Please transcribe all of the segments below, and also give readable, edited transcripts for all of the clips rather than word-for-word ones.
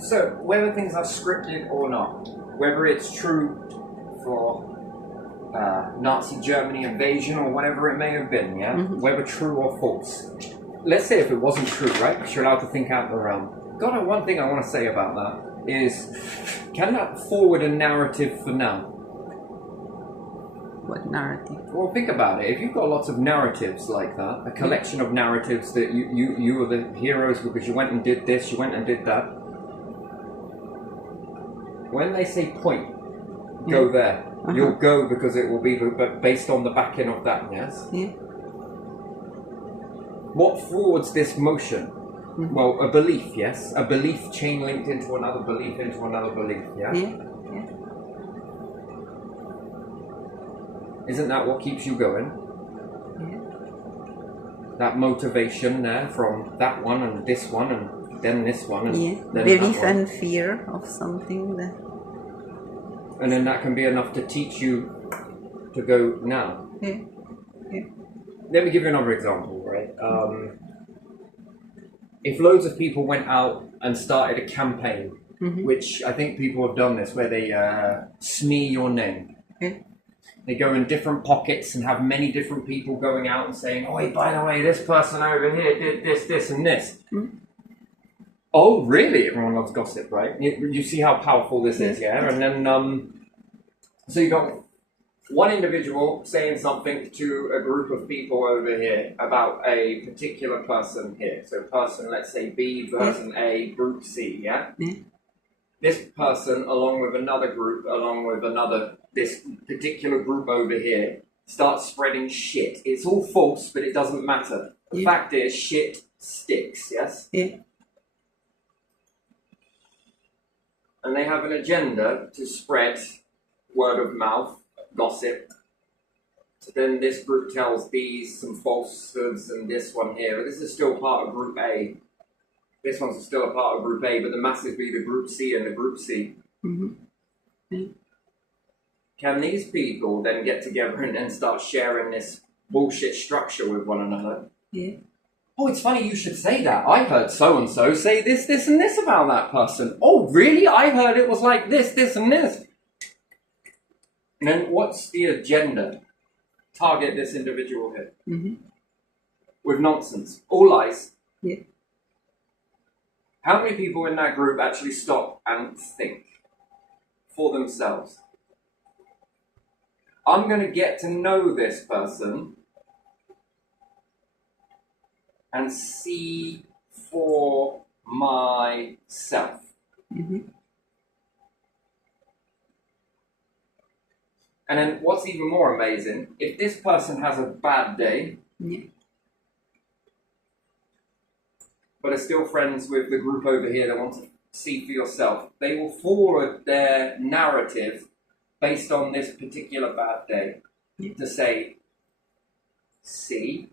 So, whether things are scripted or not, whether it's true for Nazi Germany invasion or whatever it may have been, yeah? Mm-hmm. Whether true or false. Let's say if it wasn't true, right? Because you're allowed to think out the realm. God, one thing I want to say about that is, can that forward a narrative for now? What narrative? Well, think about it. If you've got lots of narratives like that, a collection of narratives that you are the heroes because you went and did this, you went and did that. When they say point, go there. You'll go because it will be based on the backing of that, yes? Yeah. What forwards this motion? Well, a belief, yes? A belief chain linked into another belief, yeah? Yeah. Isn't that what keeps you going? Yeah. That motivation there from that one and this one and then this one and then belief that one. and fear of something that... And then that can be enough to teach you to go now. Yeah. Let me give you another example, right? If loads of people went out and started a campaign, which I think people have done this, where they smear your name. Yeah. They go in different pockets and have many different people going out and saying, oh, wait, by the way, this person over here did this, this, and this. Oh, really? Everyone loves gossip, right? You see how powerful this is, yeah? And then, so you got one individual saying something to a group of people over here about a particular person here. So person, let's say B, person A, group C, yeah? This person, along with another group, this particular group over here, starts spreading shit. It's all false, but it doesn't matter. The fact is, shit sticks, yes? Yeah. And they have an agenda to spread word of mouth, gossip. So then this group tells these some falsehoods and this one here. This is still part of group A. This one's still a part of group A, but the masses be the group C and the group C. Can these people then get together and then start sharing this bullshit structure with one another? Yeah. Oh, it's funny you should say that. I heard so-and-so say this, this, and this about that person. Oh, really? I heard it was like this, this, and this. And then what's the agenda? Target this individual here. With nonsense. All lies. Yeah. How many people in that group actually stop and think for themselves? I'm going to get to know this person and see for myself. And then what's even more amazing, if this person has a bad day, but are still friends with the group over here that want to see for yourself, they will forward their narrative based on this particular bad day to say, see,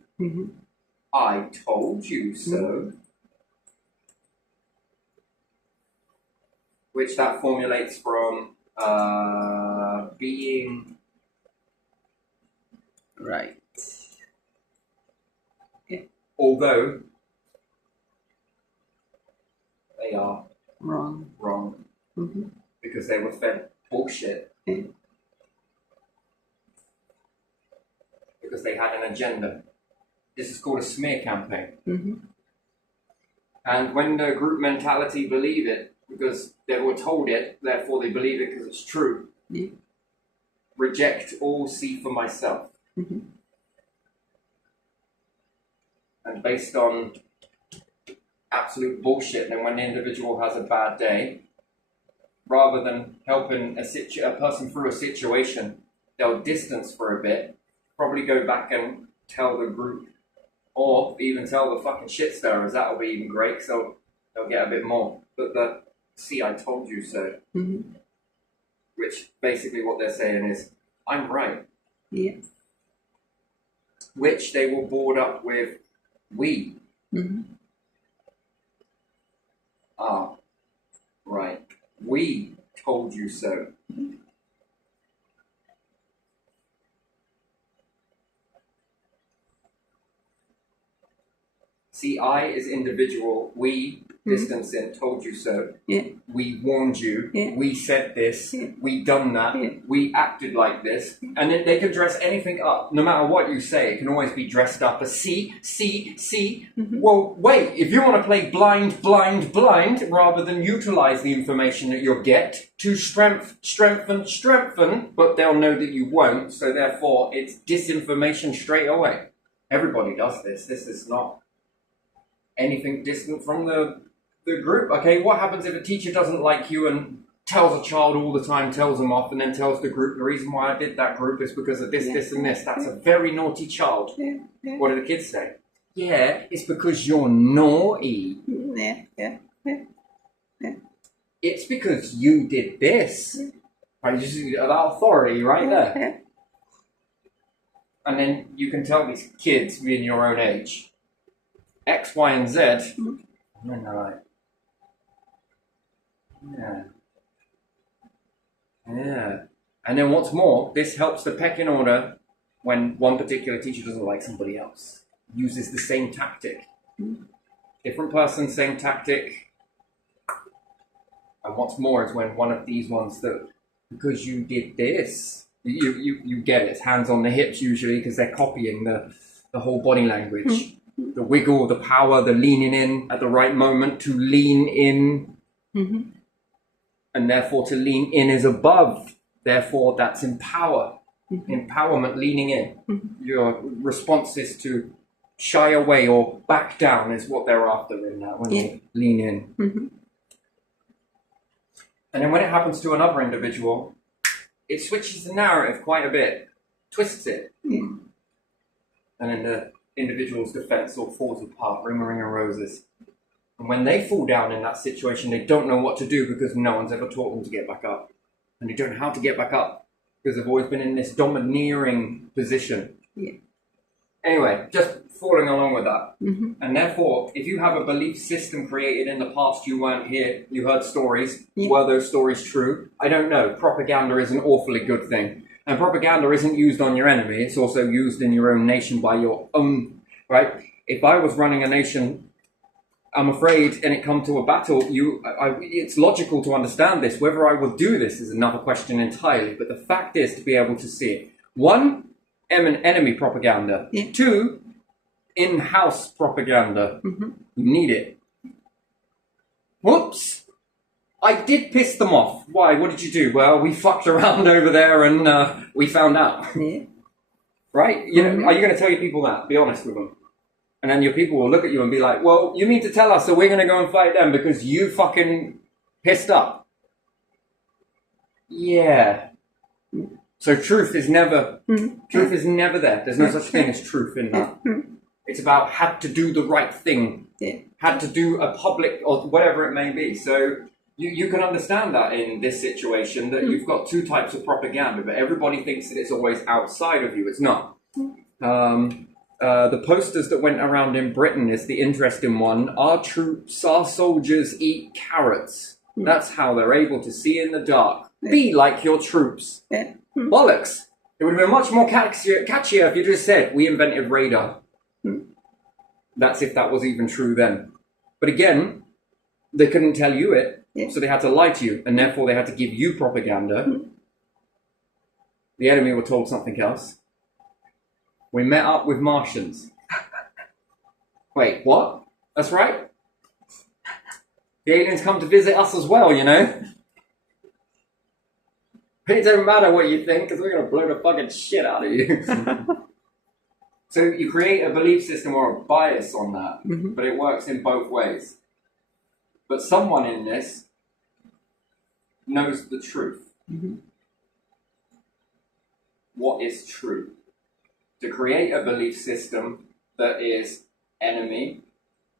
I told you so. Which that formulates from being right. Although they are Wrong. Because they were fed bullshit. Because they had an agenda. This is called a smear campaign. And when the group mentality believe it, because they were told it, therefore they believe it because it's true, reject all, see for myself. And based on absolute bullshit, then when the individual has a bad day, rather than helping a person through a situation, they'll distance for a bit, probably go back and tell the group, or even tell the fucking shit stirrers. That'll be even great, so they'll get a bit more. But the see, I told you so, which basically what they're saying is, I'm right. Yeah. Which they will board up with, we. Ah, right. We told you so. See, I is individual, we distancing, told you so. Yeah. We warned you. Yeah. We said this. Yeah. We done that. Yeah. We acted like this. And then they can dress anything up. No matter what you say, it can always be dressed up as see. Well, wait, if you want to play blind, rather than utilize the information that you'll get to strengthen, but they'll know that you won't, so therefore it's disinformation straight away. Everybody does this. This is not anything distant from the group. Okay, what happens if a teacher doesn't like you and tells a child all the time, tells them off, and then tells the group, the reason why I did that group is because of this, this, and this. That's a very naughty child. Yeah. Yeah. What do the kids say? Yeah, it's because you're naughty. Yeah. It's because you did this. Right, you see that authority right there. Yeah. And then you can tell these kids being your own age, X, Y, and Z, and then they're like, yeah. And then what's more, this helps the pecking order when one particular teacher doesn't like somebody else. Uses the same tactic. Different person, same tactic. And what's more is when one of these ones that, because you did this, you get it. It's hands on the hips usually because they're copying the whole body language. The wiggle, the power, the leaning in at the right moment to lean in. And therefore to lean in is above. Therefore that's empower. Empowerment, leaning in. Your response is to shy away or back down is what they're after in that when you lean in. And then when it happens to another individual, it switches the narrative quite a bit, twists it. And then the individual's defense all falls apart, ring of roses. And when they fall down in that situation, they don't know what to do because no one's ever taught them to get back up. And they don't know how to get back up because they've always been in this domineering position. Anyway, just falling along with that. And therefore, if you have a belief system created in the past, you weren't here, you heard stories, were those stories true? I don't know. Propaganda is an awfully good thing. And propaganda isn't used on your enemy, it's also used in your own nation by your own, right? If I was running a nation, I'm afraid, and it come to a battle, it's logical to understand this. Whether I will do this is another question entirely, but the fact is to be able to see it. One, enemy propaganda. Two, in-house propaganda. You need it. Whoops! I did piss them off. Why? What did you do? Well, we fucked around over there and we found out. Right? You know, are you going to tell your people that? Be honest with them. And then your people will look at you and be like, well, you mean to tell us that we're going to go and fight them because you fucking pissed up? Yeah. So truth is never there. There's no such thing as truth in that. It's about had to do the right thing. Had to do a public or whatever it may be. So you can understand that in this situation that you've got two types of propaganda, but everybody thinks that it's always outside of you. It's not. The posters that went around in Britain is the interesting one. Our troops, our soldiers eat carrots. That's how they're able to see in the dark. Be like your troops. Bollocks. It would have been much more catchier if you just said, we invented radar. That's if that was even true then. But again, they couldn't tell you it, so they had to lie to you, and therefore they had to give you propaganda. The enemy were told something else. We met up with Martians. Wait, what? That's right. The aliens come to visit us as well, you know? It doesn't matter what you think, because we're going to blow the fucking shit out of you. So you create a belief system or a bias on that, but it works in both ways. But someone in this knows the truth. What is true? To create a belief system that is enemy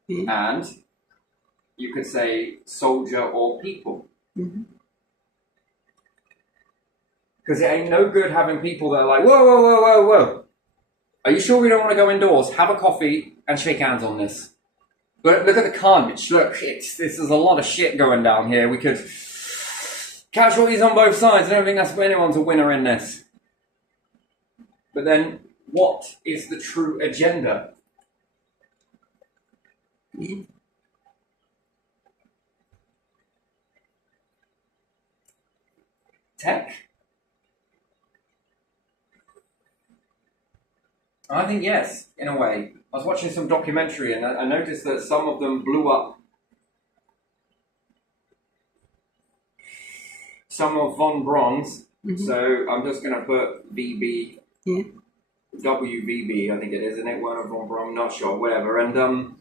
and you could say soldier or people. Because it ain't no good having people that are like, whoa. Are you sure we don't want to go indoors? Have a coffee and shake hands on this. Look at the carnage. Look, this is a lot of shit going down here. We could casualties on both sides. I don't think that's anyone's a winner in this. But then, what is the true agenda? tech? I think yes, in a way. I was watching some documentary and I noticed that some of them blew up. Some of von Braun's. So I'm just going to put VB. Yeah. WVB, I think it is, isn't it? Werner von Braun, not sure, whatever. And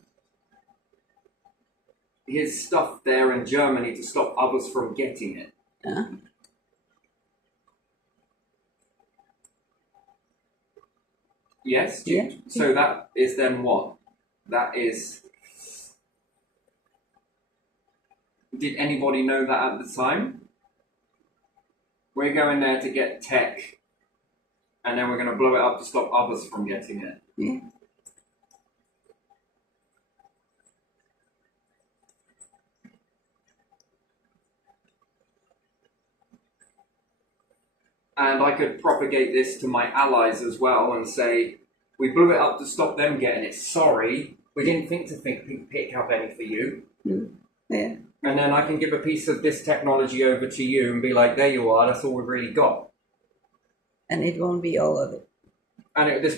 his stuff there in Germany to stop others from getting it. Yes? Yeah. So that is then what? That is... Did anybody know that at the time? We're going there to get tech, and then we're going to blow it up to stop others from getting it. Yeah. And I could propagate this to my allies as well and say, we blew it up to stop them getting it. Sorry, we didn't think to pick up any for you. Yeah. And then I can give a piece of this technology over to you and be like, there you are, that's all we've really got. And it won't be all of it. And this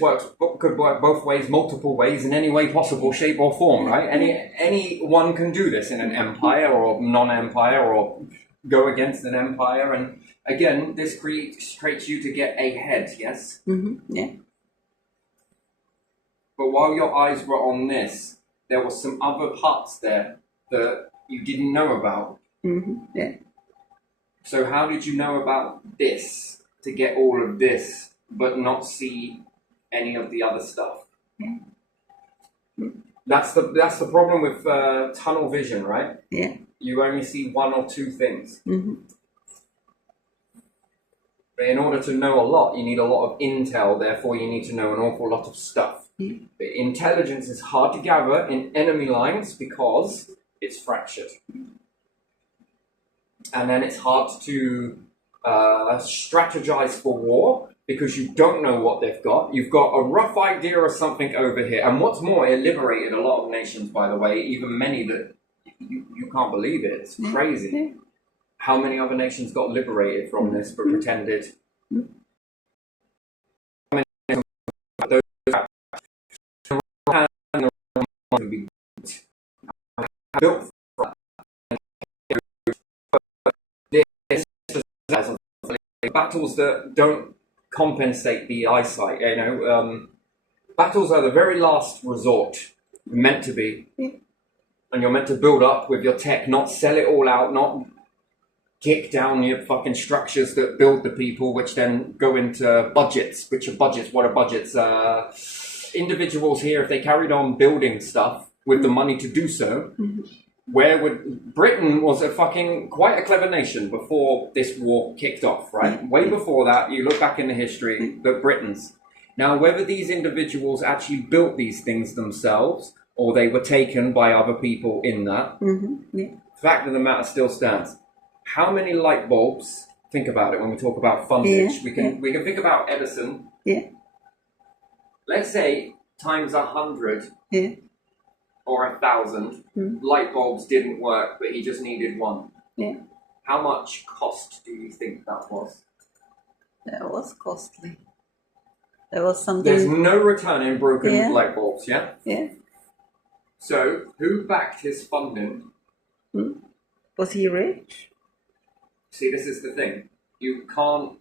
could work both ways, multiple ways, in any way possible, shape or form, right? Anyone can do this in an empire or non-empire or go against an empire. And again, this creates you to get ahead, yes? Yeah. But while your eyes were on this, there were some other parts there that you didn't know about. Yeah. So how did you know about this to get all of this, but not see any of the other stuff? That's the problem with tunnel vision, right? Yeah. You only see one or two things. But in order to know a lot, you need a lot of intel. Therefore, you need to know an awful lot of stuff. But intelligence is hard to gather in enemy lines because it's fractured. And then it's hard to strategize for war because you don't know what they've got. You've got a rough idea of something over here. And what's more, it liberated a lot of nations, by the way, even many that you can't believe it. It's crazy. How many other nations got liberated from this but pretended? Built battles that don't compensate the eyesight, battles are the very last resort, meant to be, and you're meant to build up with your tech, not sell it all out, not kick down your fucking structures that build the people, which then go into budgets. Which are budgets? What are budgets? Individuals here, if they carried on building stuff with the money to do so, where would Britain was quite a clever nation before this war kicked off, right? Way before that, you look back in the history, the Britons. Now, whether these individuals actually built these things themselves or they were taken by other people in that, fact of the matter still stands. How many light bulbs? Think about it when we talk about fundage. We can think about Edison. Let's say times 100 or 1,000 light bulbs didn't work, but he just needed one. How much cost do you think that was? That was costly. There was something. There's no return in broken light bulbs, yeah? Yeah. So, who backed his funding? Was he rich? See, this is the thing. You can't...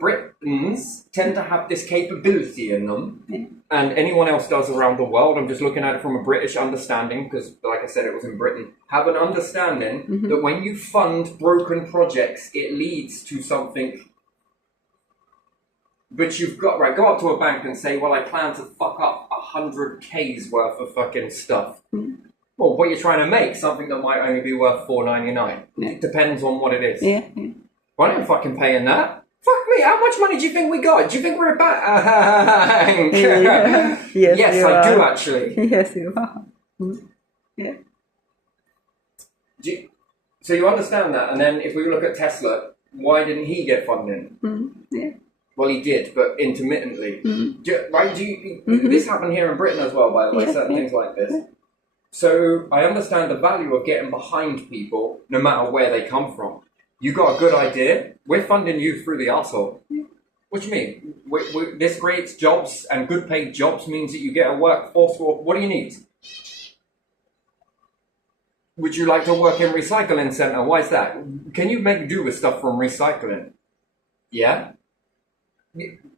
Britons tend to have this capability in them, and anyone else does around the world. I'm just looking at it from a British understanding, because, like I said, it was in Britain. Have an understanding that when you fund broken projects, it leads to something... But you've got, right, go up to a bank and say, well, I plan to fuck up 100K's worth of fucking stuff. Well, what you're trying to make, something that might only be worth $4.99. It depends on what it is. Well, I ain't fucking paying that. Fuck me, how much money do you think we got? Do you think we're a bank? Yes, I do actually. Yes, you are. So you understand that, and then if we look at Tesla, why didn't he get funding? Well, he did, but intermittently. Right? This happened here in Britain as well, by the way, certain things like this. So I understand the value of getting behind people, no matter where they come from. You got a good idea, we're funding you through the arsehole. What do you mean? This creates jobs, and good paid jobs means that you get a workforce. What do you need? Would you like to work in recycling center? Why is that? Can you make do with stuff from recycling? Yeah?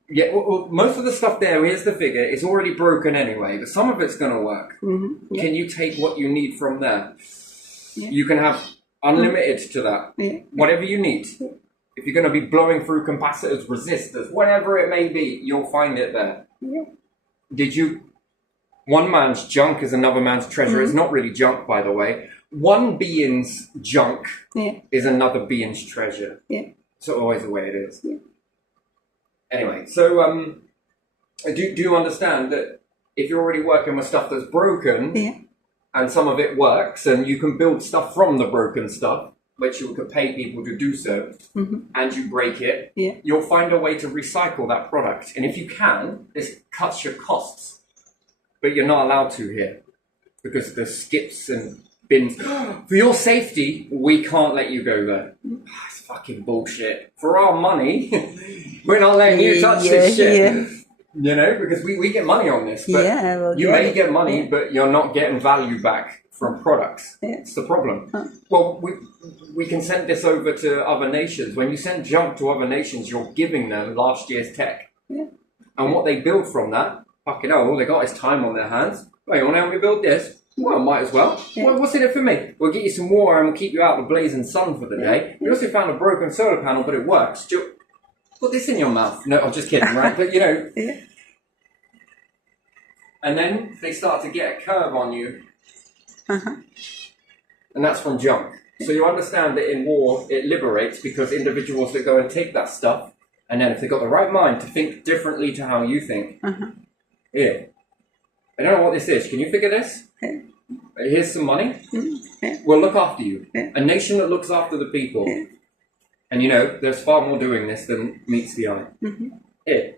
Yeah, well, most of the stuff there, here's the figure, it's already broken anyway, but some of it's going to work. Mm-hmm. Yeah. Can you take what you need from there? Yeah. You can have unlimited to that. Yeah. Whatever you need. If you're going to be blowing through capacitors, resistors, whatever it may be, you'll find it there. Yeah. Did you... One man's junk is another man's treasure. Mm-hmm. It's not really junk, by the way. One being's junk is another being's treasure. Yeah. It's always the way it is. Yeah. Anyway, so do you understand that if you're already working with stuff that's broken, and some of it works, and you can build stuff from the broken stuff, which you could pay people to do so, and you break it, you'll find a way to recycle that product. And if you can, this cuts your costs. But you're not allowed to here, because there's skips and bins. For your safety, we can't let you go there. It's fucking bullshit. For our money, we're not letting you touch this shit. Yeah. You know, because we get money on this. But Well, you may get money, but you're not getting value back from products. It's the problem. Well, we can send this over to other nations. When you send junk to other nations, you're giving them last year's tech. And what they build from that, fucking hell, all they got is time on their hands. Well, you want to help me build this? Well, might as well. Well, what's in it for me? We'll get you some water and we'll keep you out of the blazing sun for the day. We also found a broken solar panel, but it works. Put this in your mouth. No, I'm just kidding, right? But, you know. And then they start to get a curve on you. And that's from junk. So you understand that in war, it liberates because individuals that go and take that stuff, and then if they've got the right mind to think differently to how you think, here, I don't know what this is. Can you figure this? Here's some money. We'll look after you. A nation that looks after the people. And you know, there's far more doing this than meets the eye. Here.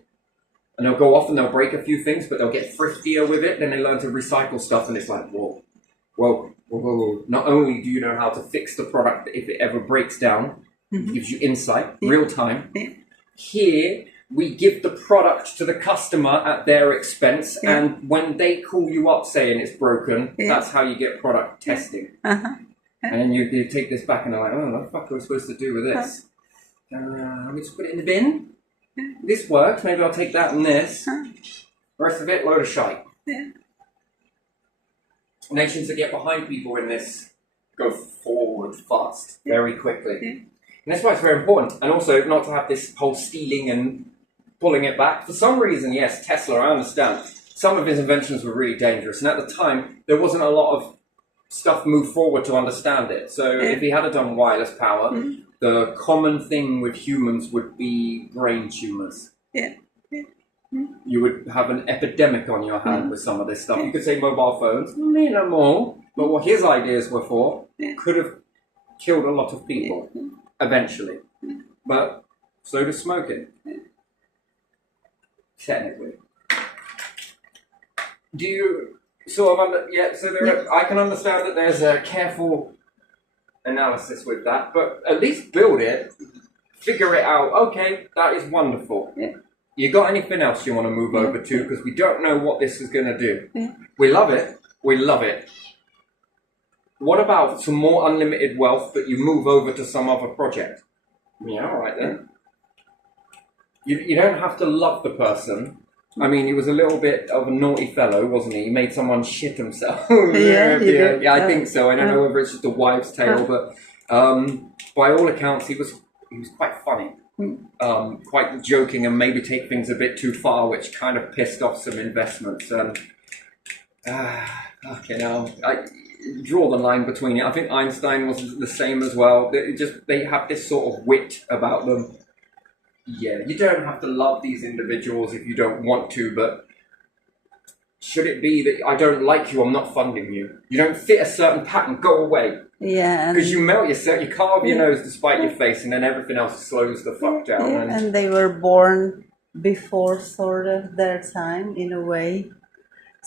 And they'll go off and they'll break a few things, but they'll get thriftier with it. Then they learn to recycle stuff, and it's like, whoa. Not only do you know how to fix the product if it ever breaks down, it gives you insight, real time. Here, we give the product to the customer at their expense, and when they call you up saying it's broken, that's how you get product testing. And then you take this back and they're like, oh, what the fuck are we supposed to do with this? We just put it in the bin. This works, maybe I'll take that and this. The rest of it, load of shite. Nations that get behind people in this go forward fast, very quickly. And that's why it's very important. And also, not to have this whole stealing and pulling it back. For some reason, yes, Tesla, I understand. Some of his inventions were really dangerous. And at the time, there wasn't a lot of stuff moved forward to understand it. So if he had done wireless power, the common thing with humans would be brain tumors. You would have an epidemic on your hand with some of this stuff. You could say mobile phones, me no more. But what his ideas were for could have killed a lot of people eventually. But so does smoking. Technically. Do you sort of I can understand that there's a careful analysis with that, but at least build it, figure it out. Okay, that is wonderful. You got anything else you want to move over to? Because we don't know what this is going to do. We love it. We love it. What about some more unlimited wealth, but you move over to some other project? Yeah, all right then. You don't have to love the person. I mean, he was a little bit of a naughty fellow, wasn't he? He made someone shit himself. Yeah, I think so. I don't know whether it's just a wives' tale, but by all accounts, he was quite funny. Quite joking and maybe take things a bit too far, which kind of pissed off some investments. Okay, now I draw the line between it. I think Einstein was the same as well. They have this sort of wit about them. Yeah, you don't have to love these individuals if you don't want to, but should it be that I don't like you, I'm not funding you? You don't fit a certain pattern, go away. Yeah. Because you melt yourself, you carve your nose despite your face, and then everything else slows the fuck down. And they were born before sort of their time, in a way.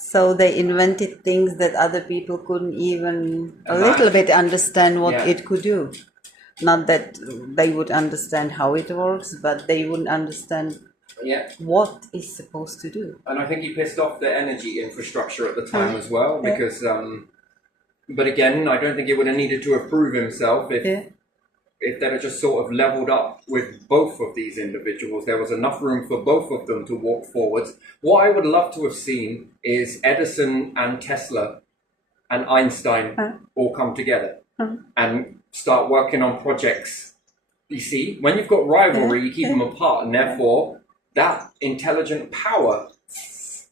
So they invented things that other people couldn't even a Imagine. little bit understand what Yeah. it could do. Not that they would understand how it works, but they wouldn't understand Yeah. what it's supposed to do. And I think he pissed off the energy infrastructure at the time as well, Yeah. because, but again, I don't think he would have needed to approve himself if they'd have just sort of leveled up with both of these individuals. There was enough room for both of them to walk forwards. What I would love to have seen is Edison and Tesla and Einstein all come together and start working on projects. You see, when you've got rivalry, you keep them apart, and therefore that intelligent power,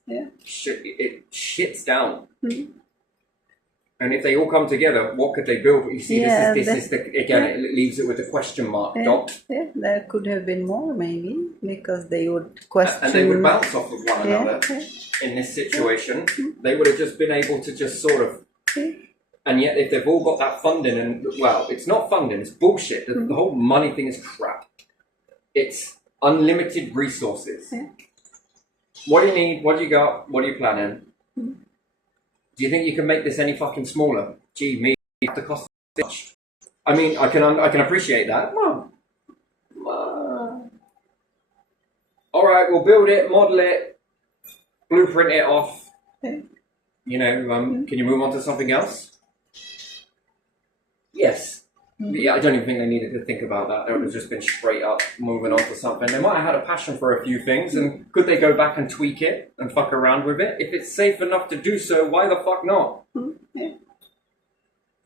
it shits down. And if they all come together, what could they build? You see, this is it leaves it with a question mark, Doc. Yeah, there could have been more, maybe, because they would question. And they would bounce off of one another in this situation. They would have just been able to just sort of. And yet, if they've all got that funding, and well, it's not funding, it's bullshit. The whole money thing is crap. It's unlimited resources. What do you need? What do you got? What are you planning? Do you think you can make this any fucking smaller? Gee, me, the cost this much. I mean, I can appreciate that. All right, we'll build it, model it, blueprint it off. You know, can you move on to something else? Yes. Yeah, I don't even think they needed to think about that. They would have just been straight up moving on to something. They might have had a passion for a few things, and could they go back and tweak it and fuck around with it? If it's safe enough to do so, why the fuck not?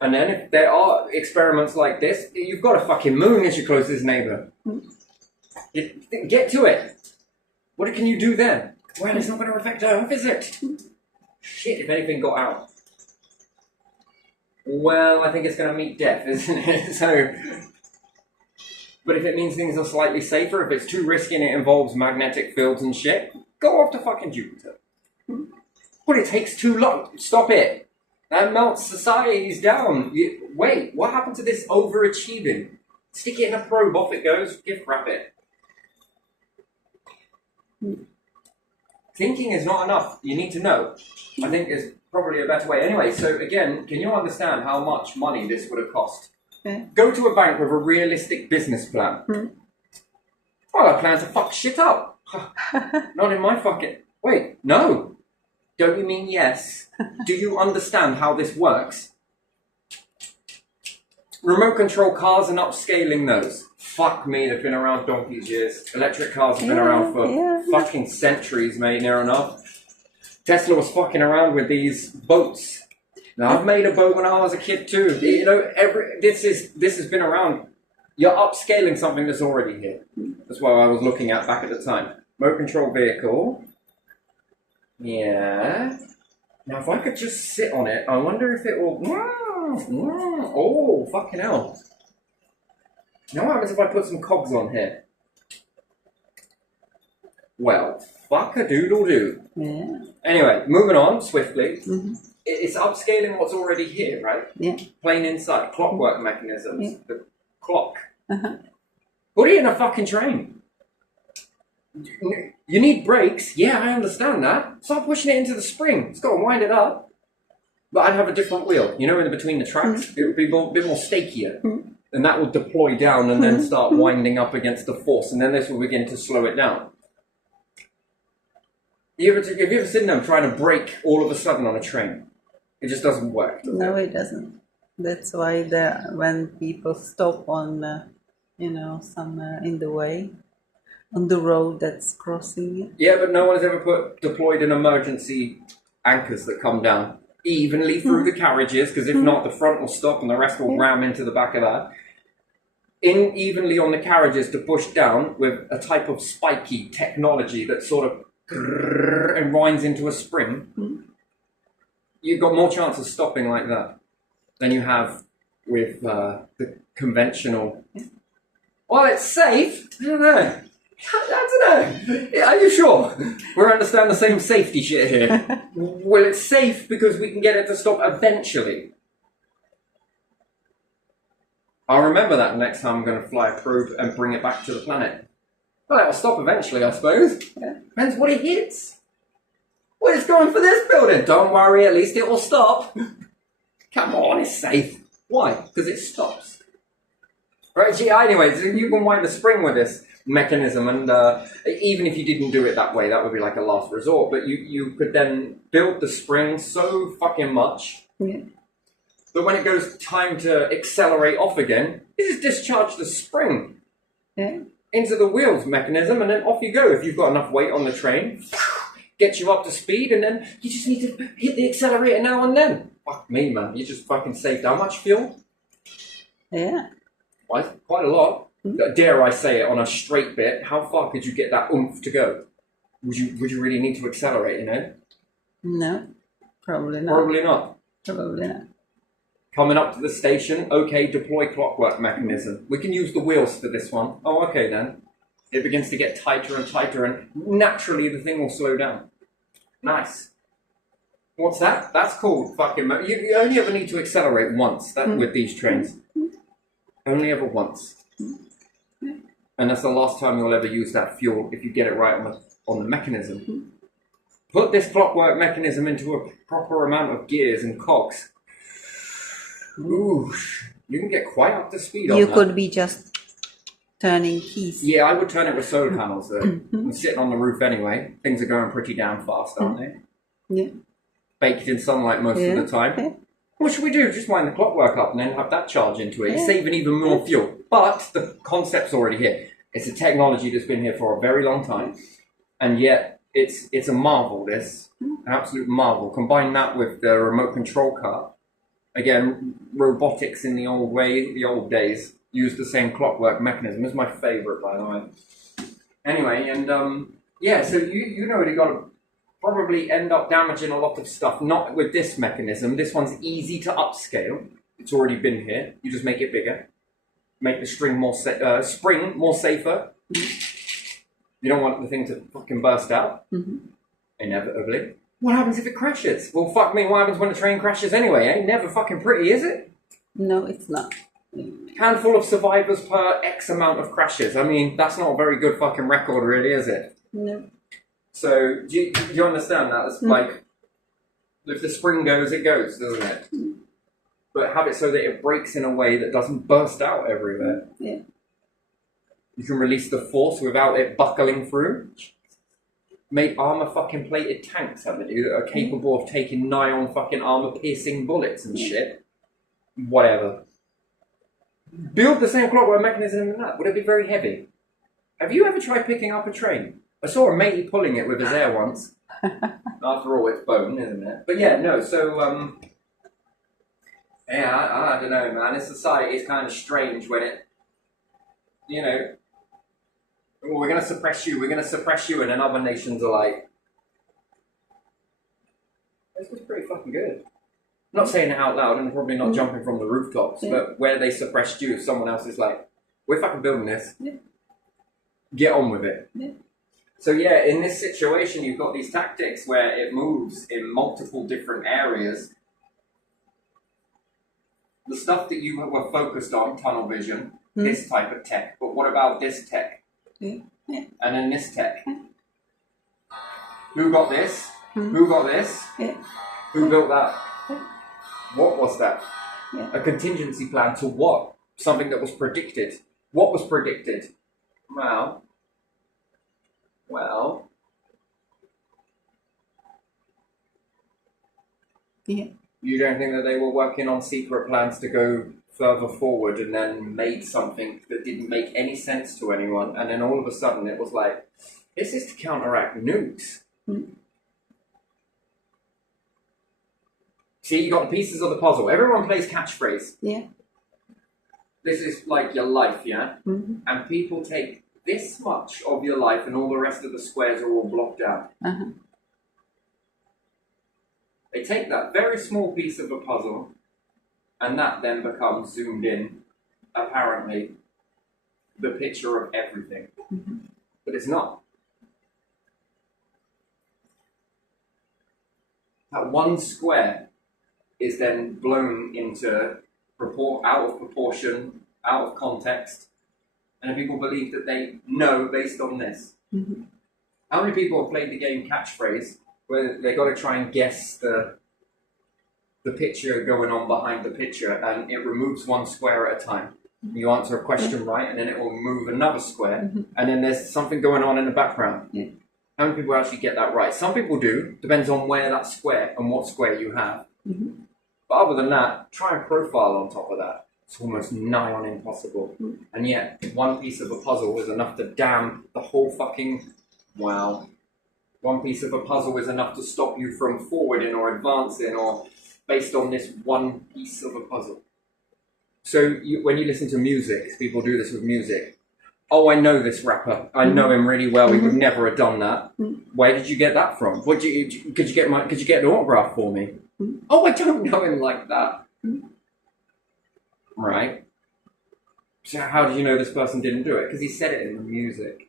And then if there are experiments like this, you've got a fucking moon as your closest neighbour. Get to it. What can you do then? Well, it's not going to affect Earth, is it? Shit, if anything got out. Well, I think it's going to meet death, isn't it? So, but if it means things are slightly safer, if it's too risky and it involves magnetic fields and shit, go off to fucking Jupiter. But it takes too long. Stop it. That melts societies down. Wait, what happened to this overachieving? Stick it in a probe, off it goes, gift wrap it. Thinking is not enough. You need to know. I think is probably a better way. Anyway, so again, can you understand how much money this would have cost? Go to a bank with a realistic business plan. Well, I plan to fuck shit up. Not in my fucking... Wait, no. Don't you mean yes? Do you understand how this works? Remote control cars and upscaling those. Fuck me, they've been around donkey's years. Electric cars have been around for fucking centuries, mate, near enough. Tesla was fucking around with these boats. Now, I've made a boat when I was a kid too. You know, this has been around. You're upscaling something that's already here. That's what I was looking at back at the time. Remote control vehicle. Yeah. Now, if I could just sit on it, I wonder if it will... Oh, fucking hell. Now what happens if I put some cogs on here? Well, fuck-a-doodle-doo. Yeah. Anyway, moving on swiftly. It's upscaling what's already here, right? Yeah. Plain inside. Clockwork mechanisms. Yeah. The clock. Put it in a fucking train. You need brakes. Yeah, I understand that. Start pushing it into the spring. It's got to wind it up. But I'd have a different wheel. You know, in between the tracks, it would be a bit more stakier. And that would deploy down and then start winding up against the force. And then this will begin to slow it down. Have you ever seen them trying to brake all of a sudden on a train? It just doesn't work, does it? It doesn't. That's why when people stop on, somewhere in the way, on the road that's crossing it. Yeah, but no one has ever deployed an emergency anchors that come down evenly through the carriages, because if not, the front will stop and the rest will ram into the back of that. Evenly on the carriages to push down with a type of spiky technology that sort of and winds into a spring. You've got more chance of stopping like that than you have with the conventional. Well, it's safe. I don't know. Are you sure? We understand the same safety shit here. Well, it's safe because we can get it to stop eventually. I'll remember that next time I'm going to fly a probe and bring it back to the planet. Well, it'll stop eventually, I suppose. Yeah. Depends what it hits. Well, it's going for this building. Don't worry, at least it will stop. Come on, it's safe. Why? Because it stops. Right, gee, anyways, you can wind the spring with this mechanism, and even if you didn't do it that way, that would be like a last resort, but you could then build the spring so fucking much that when it goes time to accelerate off again, you just discharge the spring into the wheels mechanism, and then off you go. If you've got enough weight on the train, get you up to speed, and then you just need to hit the accelerator now and then. Fuck me, man. You just fucking saved how much fuel? Yeah. Quite a lot. Dare I say it, on a straight bit, how far could you get that oomph to go? Would you really need to accelerate, you know? No, probably not. Probably not. Probably not. Coming up to the station, okay, deploy clockwork mechanism. We can use the wheels for this one. Oh, okay then. It begins to get tighter and tighter, and naturally the thing will slow down. Nice. What's that? That's called fucking... You only ever need to accelerate once with these trains. Only ever once. And that's the last time you'll ever use that fuel if you get it right on the mechanism. Put this clockwork mechanism into a proper amount of gears and cogs. Ooh, you can get quite up to speed on that. You could be just turning keys. Yeah, I would turn it with solar panels though. I'm sitting on the roof anyway. Things are going pretty damn fast, aren't they? Yeah. Baked in sunlight most of the time. Yeah. What should we do? Just wind the clockwork up and then have that charge into it. You're saving even more fuel. But the concept's already here. It's a technology that's been here for a very long time. And yet, it's a marvel, this. An absolute marvel. Combine that with the remote control car. Again, robotics in the old way, the old days, used the same clockwork mechanism. It's my favourite, by the way. Anyway, and yeah, so you know you got to probably end up damaging a lot of stuff. Not with this mechanism. This one's easy to upscale. It's already been here. You just make it bigger. Make the spring more safer. You don't want the thing to fucking burst out. Inevitably. What happens if it crashes? Well, fuck me, what happens when a train crashes anyway? Ain't never fucking pretty, is it? No, it's not. Handful of survivors per X amount of crashes. I mean, that's not a very good fucking record, really, is it? No. So, do you understand that? It's like, if the spring goes, it goes, doesn't it? But have it so that it breaks in a way that doesn't burst out everywhere. Yeah. You can release the force without it buckling through. Made armor fucking plated tanks, haven't you, that are capable of taking nigh on fucking armor piercing bullets and shit. Whatever. Build the same clockwork mechanism than that. Would it be very heavy? Have you ever tried picking up a train? I saw a matey pulling it with his air once. After all, it's bone, isn't it? But yeah, no, so, yeah, I don't know, man. This society is kind of strange when it, you know, well, we're going to suppress you, and then other nations are like, this was pretty fucking good. I'm not saying it out loud, and probably not jumping from the rooftops, but where they suppressed you, someone else is like, we're fucking building this. Get on with it. So yeah, in this situation, you've got these tactics where it moves in multiple different areas. The stuff that you were focused on, tunnel vision, this type of tech, but what about this tech? And then this tech. Who got this? Who got this? Who built that? What was that? A contingency plan to what? Something that was predicted. What was predicted? Well, you don't think that they were working on secret plans to go further forward and then made something that didn't make any sense to anyone, and then all of a sudden it was like, this is to counteract nukes. See, you got the pieces of the puzzle. Everyone plays catchphrase. Yeah. This is like your life, yeah? And people take this much of your life and all the rest of the squares are all blocked out. They take that very small piece of a puzzle, and that then becomes zoomed in, apparently, the picture of everything. But it's not. That one square is then blown into out of proportion, out of context, and people believe that they know based on this. How many people have played the game Catchphrase where they got to try and guess the picture going on behind the picture, and it removes one square at a time. You answer a question right, and then it will move another square, and then there's something going on in the background. How many people actually get that right? Some people do. Depends on where that square and what square you have. But other than that, try and profile on top of that. It's almost nigh on impossible. And yet, one piece of a puzzle is enough to damn the whole fucking... Wow. One piece of a puzzle is enough to stop you from forwarding or advancing, or based on this one piece of a puzzle. So when you listen to music, people do this with music. Oh, I know this rapper. I know him really well. He would never have done that. Where did you get that from? Could you get an autograph for me? Oh, I don't know him like that. Right. So how did you know this person didn't do it? Because he said it in the music.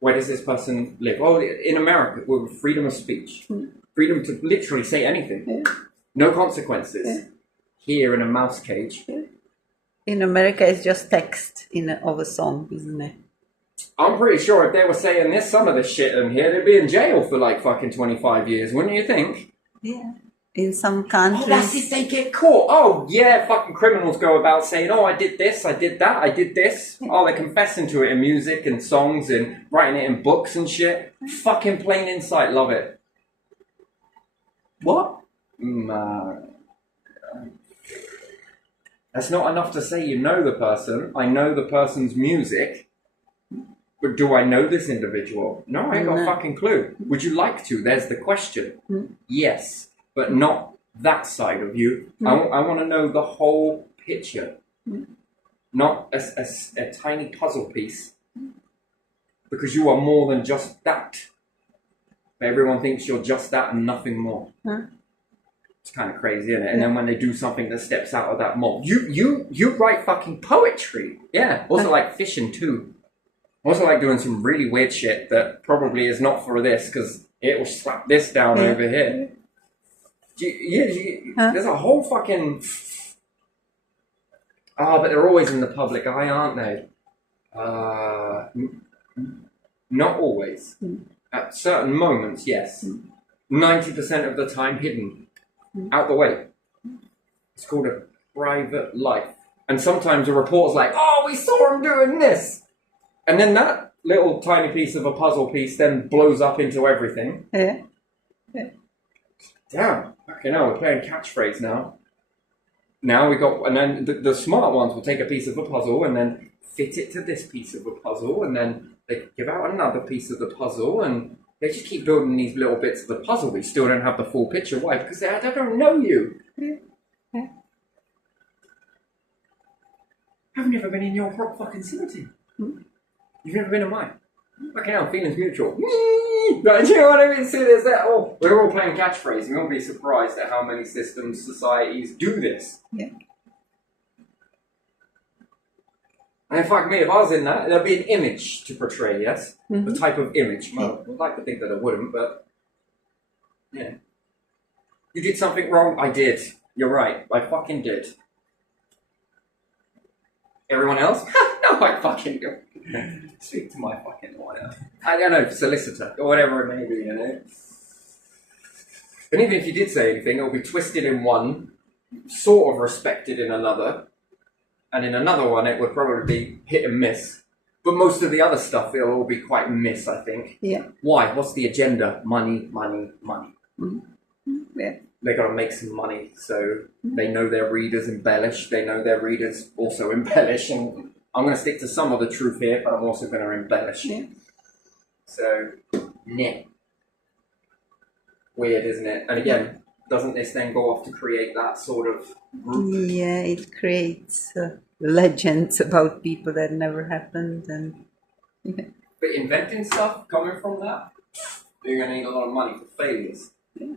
Where does this person live? Oh, in America, with freedom of speech. Freedom to literally say anything. No consequences. Here in a mouse cage. In America, it's just text of a song, isn't it? I'm pretty sure if they were saying this, some of this shit in here, they'd be in jail for like fucking 25 years, wouldn't you think? Yeah. In some countries. Oh, that's if they get caught. Oh, yeah, fucking criminals go about saying, oh, I did this, I did that, I did this. Oh, they're confessing to it in music and songs and writing it in books and shit. Fucking plain insight, love it. What? That's not enough to say you know the person. I know the person's music. But do I know this individual? No, I ain't got a fucking clue. Would you like to? There's the question. Yes, but not that side of you. I want to know the whole picture. Not a tiny puzzle piece. Because you are more than just that. Everyone thinks you're just that and nothing more. It's kind of crazy, isn't it? And then when they do something that steps out of that mold. You write fucking poetry. Yeah. Also like fishing too. Also like doing some really weird shit that probably is not for this, because it will slap this down over here. There's a whole fucking... but they're always in the public eye, aren't they? Not always. At certain moments, yes. 90% of the time hidden. Out the way. It's called a private life. And sometimes a report's like, oh, we saw him doing this. And then that little tiny piece of a puzzle piece then blows up into everything. Yeah. Damn. Okay, now we're playing catchphrase now. Now we got, and then the smart ones will take a piece of a puzzle and then fit it to this piece of a puzzle, and then they give out another piece of the puzzle, and they just keep building these little bits of the puzzle, but you still don't have the full picture. Why? Because they don't know you. I've never been in your fucking city. You've never been in mine. Okay, now feelings mutual. Right, do you know what I mean? See, there's that. Oh, we're all playing catchphrase. You won't be surprised at how many systems, societies do this. Yeah. And fuck me, if I was in that, there'd be an image to portray, yes? The type of image. Well, I'd like to think that I wouldn't, but... Yeah. You did something wrong? I did. You're right. I fucking did. Everyone else? No, I fucking do. Speak to my fucking lawyer. I don't know, solicitor, or whatever it may be, you know? And even if you did say anything, it'll be twisted in one, sort of respected in another, and in another one it would probably be hit and miss. But most of the other stuff, it'll all be quite miss, I think. Yeah. Why? What's the agenda? Money, money, money. Yeah. They got to make some money, so they know their readers embellish. They know their readers also embellish, and I'm going to stick to some of the truth here, but I'm also going to embellish. Yeah. So, yeah. Weird, isn't it? And again, doesn't this then go off to create that sort of group? Yeah, it creates legends about people that never happened, and But inventing stuff coming from that, you're going to need a lot of money for failures. Yeah.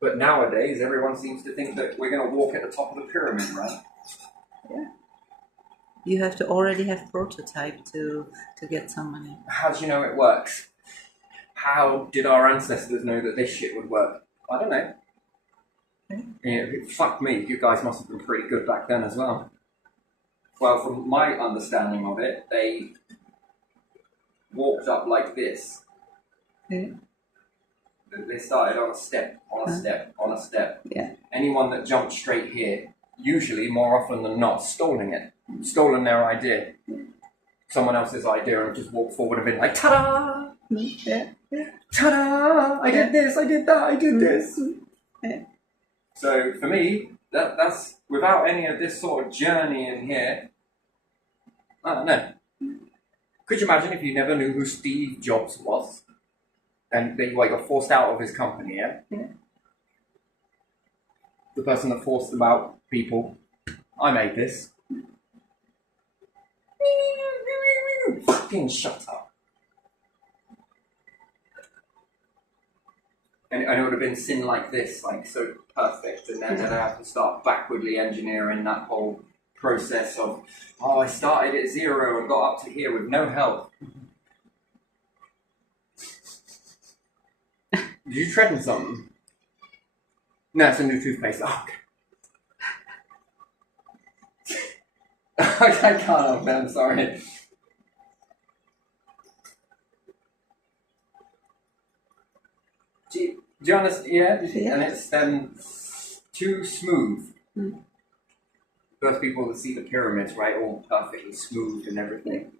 But nowadays, everyone seems to think that we're going to walk at the top of the pyramid, right? Yeah. You have to already have prototype to get some money. How do you know it works? How did our ancestors know that this shit would work? I don't know. Okay. Yeah, fuck me, you guys must have been pretty good back then as well. Well, from my understanding of it, they walked up like this. Yeah. They started on a step, on a step, on a step. Yeah. Anyone that jumped straight here, usually, more often than not, stolen their idea. Someone else's idea, and just walked forward and been like, ta-da! Yeah. Yeah. Ta-da! I did this, I did that, I did this. Yeah. So for me, that's without any of this sort of journey in here. I don't know. Could you imagine if you never knew who Steve Jobs was, and they got forced out of his company? Yeah. The person that forced them out, people. I made this. Fucking shut up. And it would have been sin like this, like so perfect, and then I'd have to start backwardly engineering that whole process of, I started at 0 and got up to here with no help. Did you tread on something? No, it's a new toothpaste. Oh, okay. I can't help it, I'm sorry. Do you understand? Yeah? Yeah. And it's too smooth. First people that see the pyramids, right, all perfectly smooth and everything.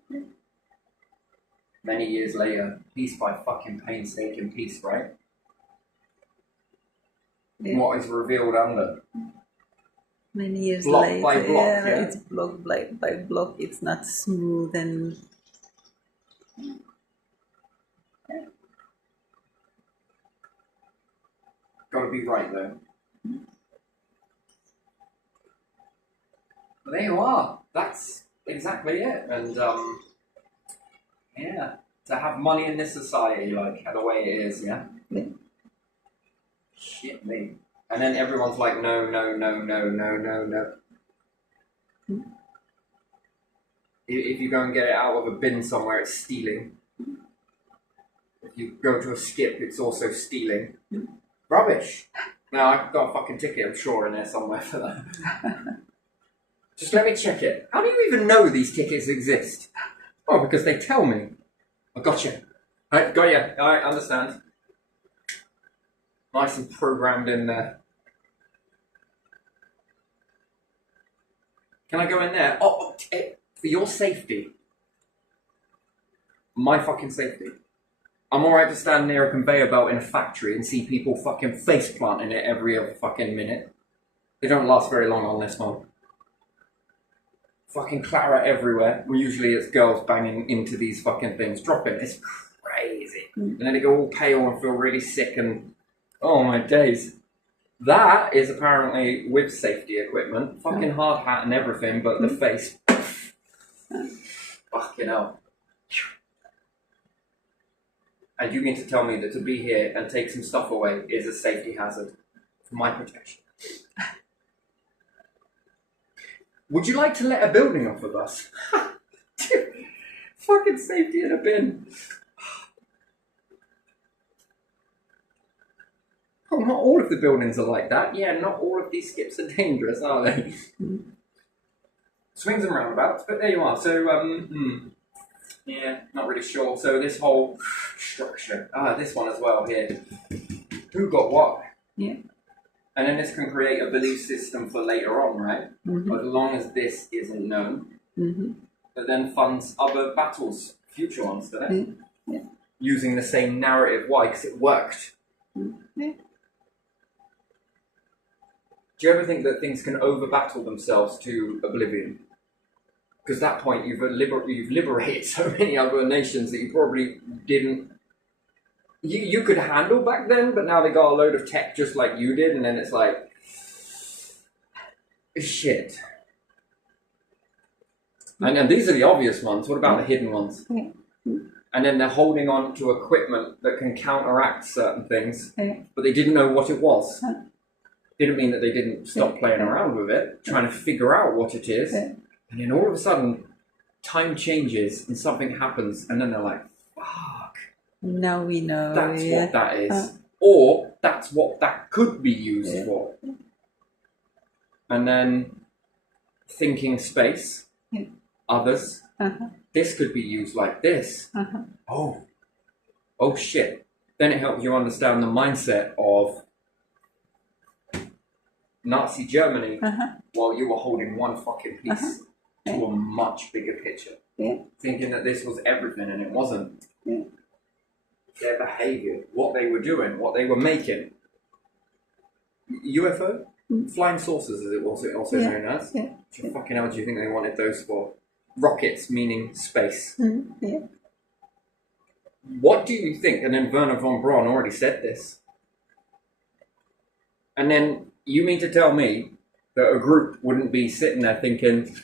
Many years later, piece by fucking painstaking piece, right? Yeah. What is revealed under? Many years Block later, by block, yeah? it's block by block. It's not smooth and Got to be right though. But there you are. That's exactly it. And yeah, to have money in this society, like the way it is, yeah. Shit me. And then everyone's like, no. If you go and get it out of a bin somewhere, it's stealing. If you go to a skip, it's also stealing. Rubbish. No, I've got a fucking ticket, I'm sure, in there somewhere for that. Just let me check it. How do you even know these tickets exist? Oh, because they tell me. I gotcha. Right, got you. I understand. Nice and programmed in there. Can I go in there? Oh, for your safety. My fucking safety. I'm alright to stand near a conveyor belt in a factory and see people fucking face planting it every other fucking minute. They don't last very long on this one. Fucking clatter everywhere. Well, usually it's girls banging into these fucking things, dropping. It's crazy. And then they go all pale and feel really sick and... Oh my days. That is apparently with safety equipment. Fucking hard hat and everything, but the face... Fucking hell. And you mean to tell me that to be here and take some stuff away is a safety hazard for my protection? Would you like to let a building off of us? Fucking safety in a bin. Oh, not all of the buildings are like that. Yeah, not all of these skips are dangerous, are they? Swings and roundabouts, but there you are. So, yeah, not really sure. So this whole structure, this one as well here. Who got what? Yeah. And then this can create a belief system for later on, right? Mm-hmm. As long as this isn't known, but then funds other battles, future ones, doesn't it? Yeah. Using the same narrative. Why? Because it worked. Yeah. Do you ever think that things can over-battle themselves to oblivion? Because at that point, you've liberated so many other nations that you probably didn't... You could handle back then, but now they got a load of tech just like you did, and then it's like... Shit. And these are the obvious ones. What about the hidden ones? Yeah. And then they're holding on to equipment that can counteract certain things, Yeah. but they didn't know what it was. Didn't mean that they didn't stop playing around with it, trying to figure out what it is. Yeah. And then all of a sudden, time changes and something happens, and then they're like, fuck, Now we know. that's what that is. Or that's what that could be used for. And then thinking space. Yeah. Others, this could be used like this. Oh shit. Then it helps you understand the mindset of Nazi Germany while you were holding one fucking piece to a much bigger picture. Yeah. Thinking that this was everything, and it wasn't. Yeah. Their behavior, what they were doing, what they were making. UFO? Flying saucers, as it was also known as. Yeah. What fucking hell do you think they wanted those for? Rockets, meaning space. Yeah. What do you think? And then Werner von Braun already said this. And then you mean to tell me that a group wouldn't be sitting there thinking,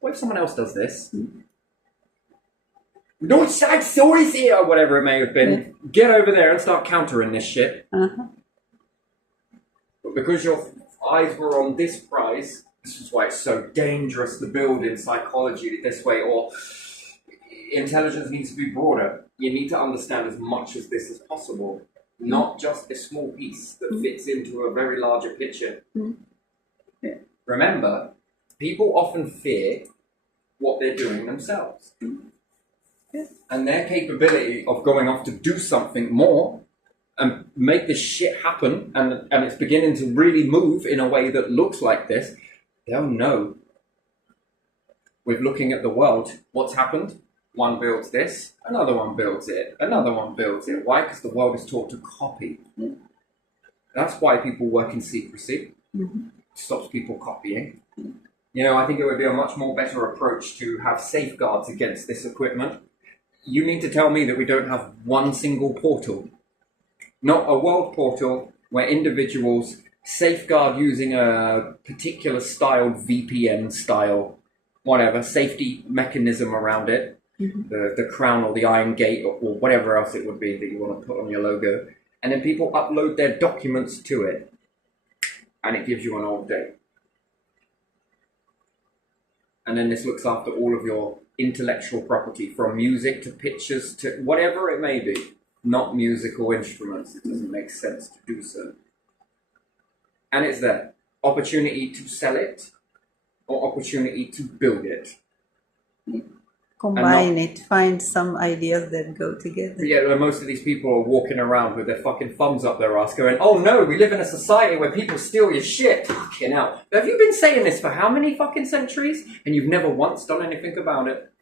what if someone else does this? No side stories here, or whatever it may have been. Yeah. Get over there and start countering this shit. But because your eyes were on this prize, this is why it's so dangerous to build in psychology this way, or intelligence needs to be broader. You need to understand as much as this as possible, not just a small piece that fits into a very larger picture. Yeah. Remember, people often fear what they're doing themselves. Yeah. And their capability of going off to do something more and make this shit happen, and it's beginning to really move in a way that looks like this, they'll know with looking at the world what's happened. One builds this, another one builds it, another one builds it. Why? Because the world is taught to copy. That's why people work in secrecy. It stops people copying. You know, I think it would be a much more better approach to have safeguards against this equipment. You mean to tell me that we don't have one single portal? Not a world portal where individuals safeguard using a particular styled VPN style, whatever, safety mechanism around it, the crown or the iron gate or whatever else it would be that you want to put on your logo. And then people upload their documents to it. And it gives you an old date. And then this looks after all of your intellectual property, from music to pictures to whatever it may be. Not musical instruments. It doesn't make sense to do so. And it's there. Opportunity to sell it or opportunity to build it. Combine it, find some ideas that go together. Yeah, most of these people are walking around with their fucking thumbs up their ass going, oh no, we live in a society where people steal your shit. Fucking hell. Have you been saying this for how many fucking centuries? And you've never once done anything about it?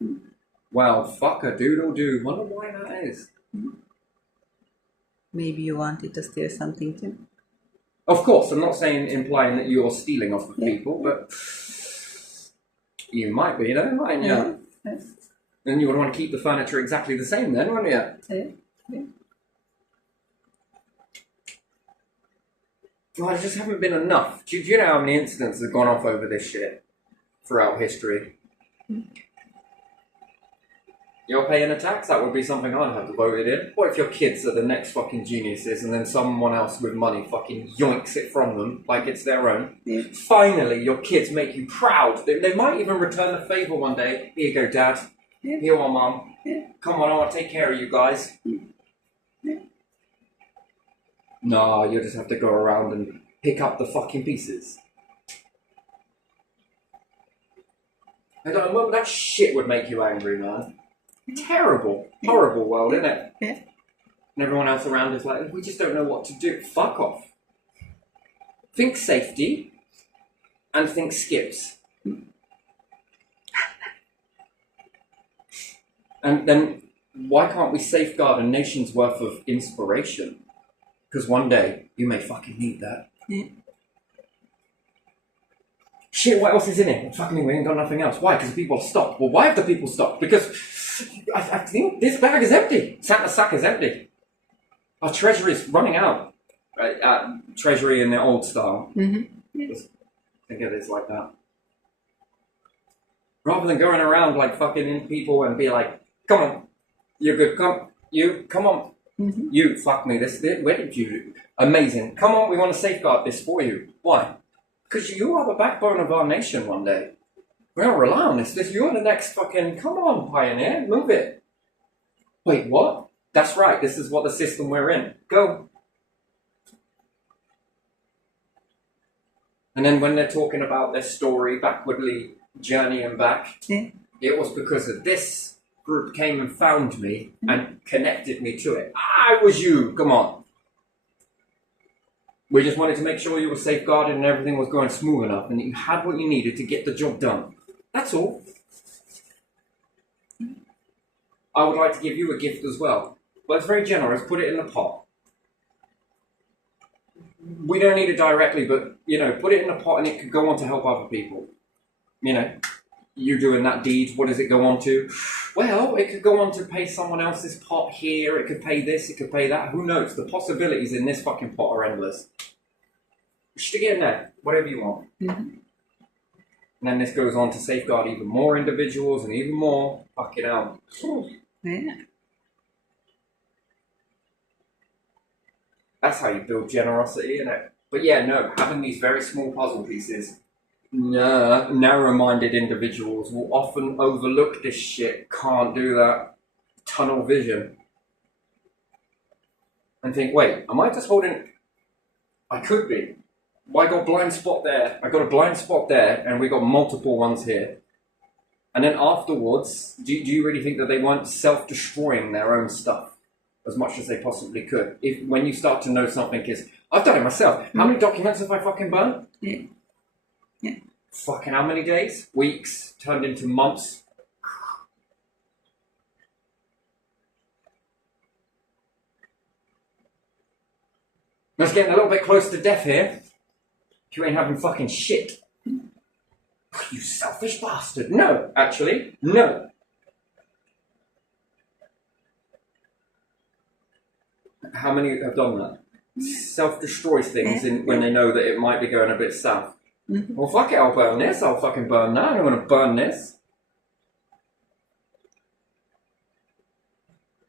Well, fuck a doodle doo. Wonder why that is. Maybe you wanted to steal something too. Of course, I'm not saying implying that you're stealing off of people, but you might be, though, mightn't you? Yeah. And you would want to keep the furniture exactly the same then, wouldn't you? Yeah. Well, there just haven't been enough. Do you know how many incidents have gone off over this shit throughout history? You're paying a tax? That would be something I'd have to vote it in. What if your kids are the next fucking geniuses and then someone else with money fucking yoinks it from them like it's their own? Yeah. Finally, your kids make you proud. They might even return the favour one day. Here you go, Dad. Yeah. Here you are, Mum. Yeah. Come on, I want to take care of you guys. No, you'll just have to go around and pick up the fucking pieces. I don't know, that shit would make you angry, man. Terrible, horrible world, isn't it? Yeah. And everyone else around is like, we just don't know what to do. Fuck off. Think safety and think skips. And then why can't we safeguard a nation's worth of inspiration? Because one day you may fucking need that. Yeah. Shit, what else is in it? Fucking, we ain't got nothing else. Why? Because the people stopped. Well, why have the people stopped? Because I think this bag is empty. Santa's sack is empty. Our treasury is running out. Right? Treasury in the old style. Just think of it like that. Rather than going around like fucking people and be like, come on, you're good, come on. You, fuck me, where did you, amazing. Come on, we want to safeguard this for you. Why? Because you are the backbone of our nation one day. We don't rely on this. You're the next fucking, come on, pioneer, move it. Wait, what? That's right, this is what the system we're in. Go. And then when they're talking about their story backwardly journey and back, it was because of this group came and found me and connected me to it. I was you. Come on. We just wanted to make sure you were safeguarded and everything was going smooth enough and that you had what you needed to get the job done. That's all. I would like to give you a gift as well. But it's very generous. Put it in the pot. We don't need it directly, but, you know, put it in the pot and it could go on to help other people. You know, you doing that deed, what does it go on to? Well, it could go on to pay someone else's pot here. It could pay this, it could pay that. Who knows? The possibilities in this fucking pot are endless. Stick it in there, whatever you want. And then this goes on to safeguard even more individuals and even more. Fucking hell. Yeah. That's how you build generosity, isn't it? But yeah, no, having these very small puzzle pieces, narrow-minded individuals will often overlook this shit, can't do that. Tunnel vision. And think, wait, am I just holding... I could be. Well, I got a blind spot there, I got a blind spot there, and we got multiple ones here. And then afterwards, do you really think that they weren't self-destroying their own stuff as much as they possibly could? If when you start to know something is... I've done it myself. How many documents have I fucking burned? Yeah. Fucking how many days? Weeks? Turned into months? Let's get a little bit close to death here. You ain't having fucking shit. You selfish bastard. No, actually, no. How many have done that? Self-destroy things when they know that it might be going a bit south. Well, fuck it, I'll burn this. I'll fucking burn that. I don't want to burn this.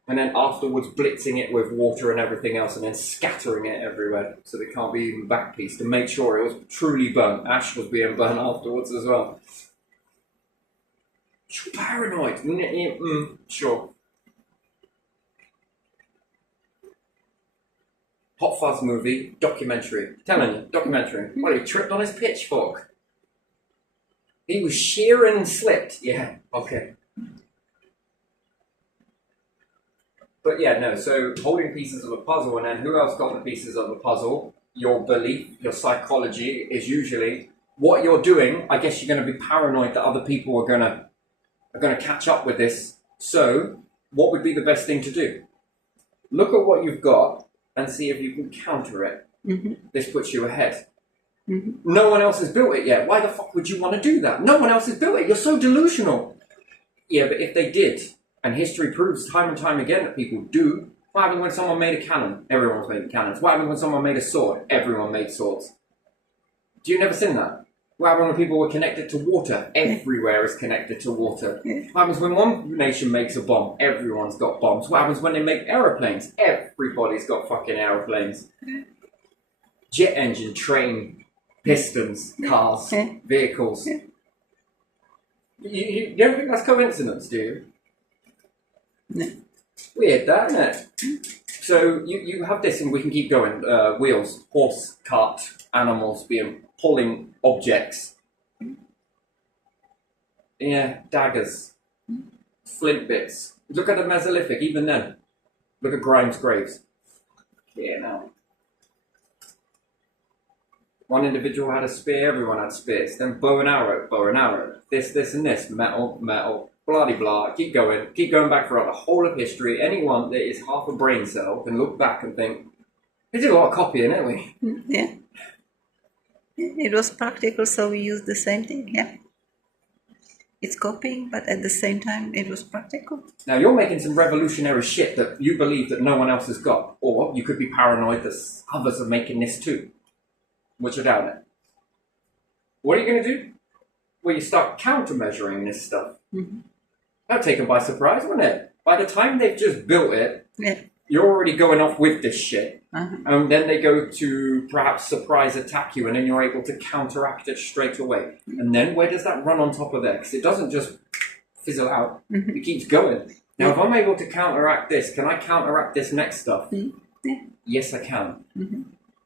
And then afterwards blitzing it with water and everything else and then scattering it everywhere so there can't be even back piece to make sure it was truly burnt. Ash was being burnt afterwards as well. You're paranoid. Sure. Hot Fuzz movie, documentary. Telling you, documentary. Well, he tripped on his pitchfork. He was shearing and slipped. Yeah, okay. But yeah, no, so holding pieces of a puzzle, and then who else got the pieces of the puzzle? Your belief, your psychology is usually what you're doing. I guess you're going to be paranoid that other people are going to catch up with this. So what would be the best thing to do? Look at what you've got and see if you can counter it. This puts you ahead. No one else has built it yet. Why the fuck would you want to do that? No one else has built it. You're so delusional. Yeah, but if they did... And history proves time and time again that people do. What happened when someone made a cannon? Everyone's made cannons. What happened when someone made a sword? Everyone made swords. Do you never seen that? What happened when people were connected to water? Everywhere is connected to water. What happens when one nation makes a bomb? Everyone's got bombs. What happens when they make aeroplanes? Everybody's got fucking aeroplanes. Jet engine, train, pistons, cars, vehicles. You don't think that's coincidence, do you? No. Weird, that, isn't it? So you have this, and we can keep going. Wheels, horse, cart, animals pulling objects. Yeah, daggers, flint bits. Look at the Mesolithic, even then. Look at Grimes' graves. Yeah, now. One individual had a spear, everyone had spears. Then bow and arrow. This, and this. Metal. Blah-de-blah, keep going back throughout the whole of history. Anyone that is half a brain cell can look back and think, we did a lot of copying, didn't we? Yeah. It was practical, so we used the same thing, yeah. It's copying, but at the same time, it was practical. Now, you're making some revolutionary shit that you believe that no one else has got. Or you could be paranoid that others are making this too. Which I doubt it. What are you going to do? Well, you start countermeasuring this stuff. That'd take them by surprise, wouldn't it? By the time they've just built it, you're already going off with this shit. And then they go to perhaps surprise attack you, and then you're able to counteract it straight away. And then where does that run on top of there? Because it doesn't just fizzle out. It keeps going. Now, if I'm able to counteract this, can I counteract this next stuff? Yes, I can.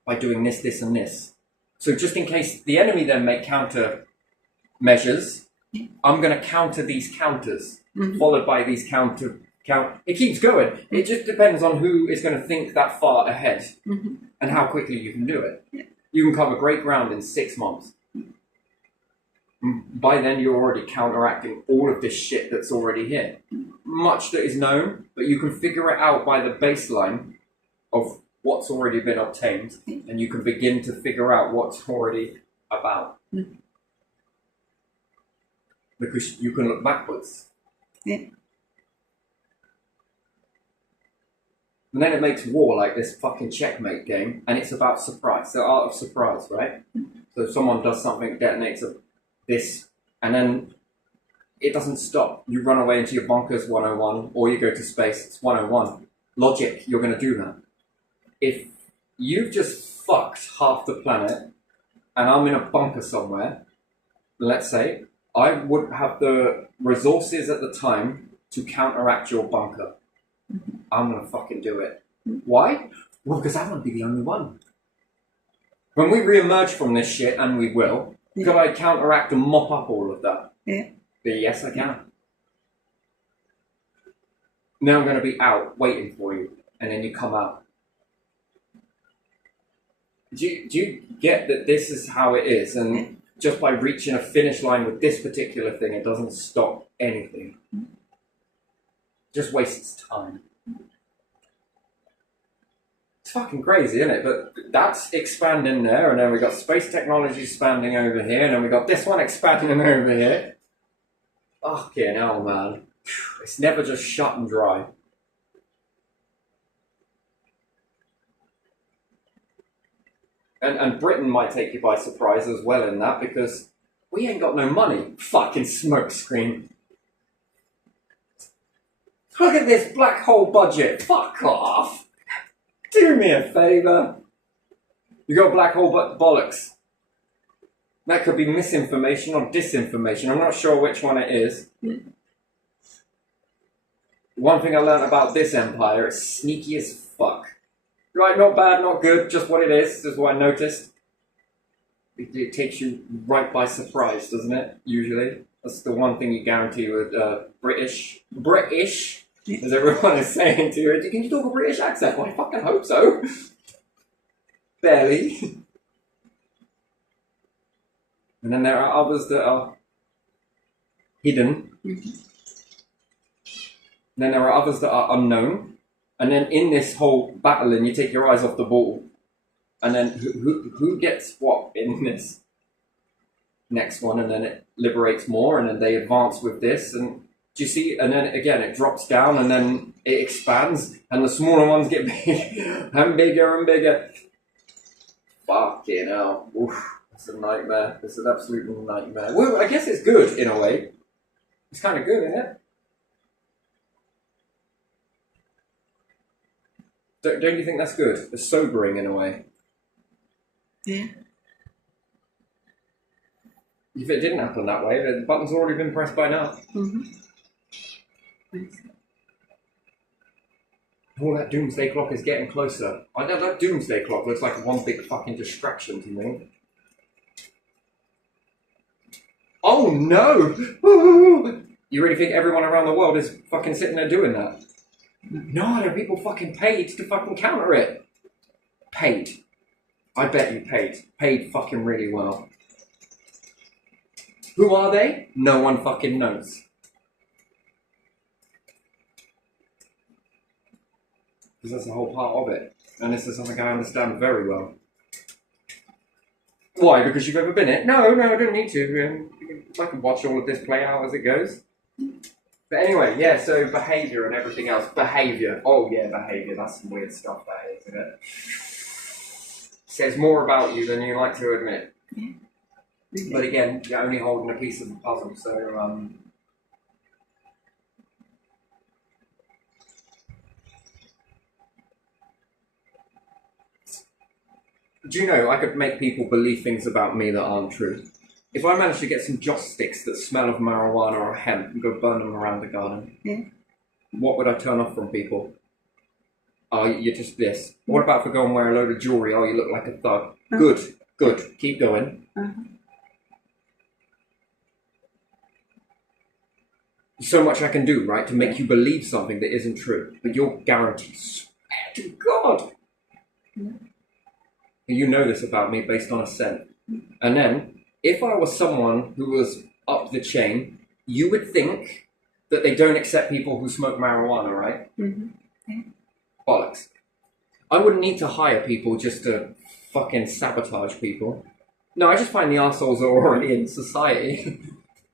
By doing this, this, and this. So just in case the enemy then make counter measures, I'm going to counter these counters, Mhm. followed by these count. It keeps going. It just depends on who is going to think that far ahead Mhm. and how quickly you can do it. Yeah. You can cover great ground in 6 months. By then, you're already counteracting all of this shit that's already here. Much that is known, but you can figure it out by the baseline of what's already been obtained, and you can begin to figure out what's already about. Because you can look backwards. Yeah. And then it makes war like this fucking checkmate game, and it's about surprise, the art of surprise, right? So if someone does something, detonates this, and then it doesn't stop. You run away into your bunkers 101, or you go to space, it's 101. Logic, you're going to do that. If you've just fucked half the planet, and I'm in a bunker somewhere, let's say, I would have the resources at the time to counteract your bunker. I'm going to fucking do it. Why? Well, because I want to be the only one. When we re-emerge from this shit, and we will, could I counteract and mop up all of that? Yeah. But yes, I can. Now I'm going to be out waiting for you, and then you come out. Do you get that this is how it is? And just by reaching a finish line with this particular thing, it doesn't stop anything. Just wastes time. It's fucking crazy, isn't it? But that's expanding there, and then we got space technology expanding over here, and then we got this one expanding over here. Fucking hell, man. It's never just shut and dry. And Britain might take you by surprise as well in that, because we ain't got no money. Fucking smokescreen. Look at this black hole budget. Fuck off. Do me a favour. You got black hole bollocks. That could be misinformation or disinformation. I'm not sure which one it is. One thing I learned about this empire, it's sneaky as fuck. Right, not bad, not good, just what it is. This is what I noticed. It takes you right by surprise, doesn't it? Usually. That's the one thing you guarantee with British, as everyone is saying to you. Can you talk a British accent? Well, I fucking hope so. Barely. And then there are others that are hidden. Mm-hmm. Then there are others that are unknown. And then in this whole battling, you take your eyes off the ball. And then who gets what in this next one? And then it liberates more, and then they advance with this. And do you see? And then again, it drops down, and then it expands, and the smaller ones get bigger and bigger and bigger. Fucking hell. Oof. It's a nightmare. It's an absolute nightmare. Well, I guess it's good in a way. It's kind of good, isn't it? Don't you think that's good? It's sobering in a way. Yeah. If it didn't happen that way, the button's already been pressed by now. Mm-hmm. Oh, that doomsday clock is getting closer. I know that doomsday clock looks like one big fucking distraction to me. Oh no! You really think everyone around the world is fucking sitting there doing that? No, there are people fucking paid to fucking counter it. Paid. I bet you paid. Paid fucking really well. Who are they? No one fucking knows. Because that's the whole part of it. And this is something I understand very well. Why? Because you've ever been it? No, I don't need to. I can watch all of this play out as it goes. But anyway, yeah, so behaviour and everything else. Behaviour. Oh yeah, behaviour. That's some weird stuff, that is, isn't it? Says more about you than you like to admit. Mm-hmm. But again, you're only holding a piece of the puzzle, so do you know, I could make people believe things about me that aren't true. If I managed to get some joss sticks that smell of marijuana or hemp and go burn them around the garden, what would I turn off from people? Oh, you're just this. What about if I go and wear a load of jewellery? Oh, you look like a thug. Good. Keep going. so much I can do, right, to make you believe something that isn't true. But you're guaranteed, swear to God. You know this about me based on a scent. And then, if I was someone who was up the chain, you would think that they don't accept people who smoke marijuana, right? Bollocks. I wouldn't need to hire people just to fucking sabotage people. No, I just find the assholes are already in society.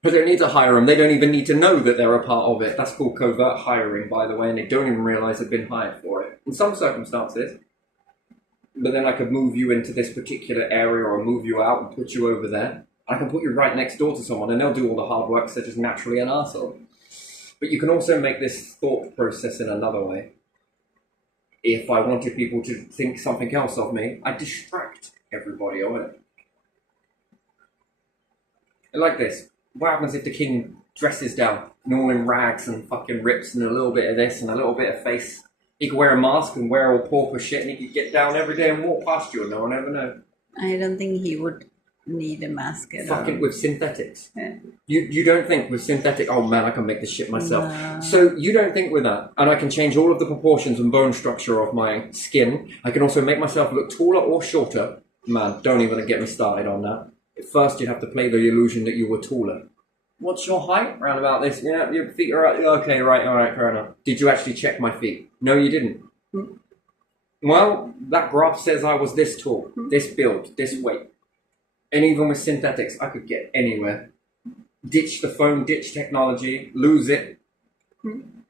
I don't need to hire them. They don't even need to know that they're a part of it. That's called covert hiring, by the way, and they don't even realise they've been hired for it. In some circumstances. But then I could move you into this particular area or move you out and put you over there. I can put you right next door to someone and they'll do all the hard work, so they're just naturally an arsehole. But you can also make this thought process in another way. If I wanted people to think something else of me, I'd distract everybody of it. And like this. What happens if the king dresses down and all in rags and fucking rips and a little bit of this and a little bit of face? He could wear a mask and wear all pauper shit and he could get down every day and walk past you and no one ever know. I don't think he would need a mask at all. Fucking with synthetics. Yeah. You don't think with synthetic, oh man, I can make this shit myself. No. So you don't think with that. And I can change all of the proportions and bone structure of my skin. I can also make myself look taller or shorter. Man, don't even get me started on that. At first you'd have to play the illusion that you were taller. What's your height? Around about this. Yeah, your feet are right. Okay, right, all right, fair enough. Did you actually check my feet? No, you didn't. Well, that graph says I was this tall, this build, this weight. And even with synthetics, I could get anywhere. Ditch the phone, ditch technology, lose it. Man,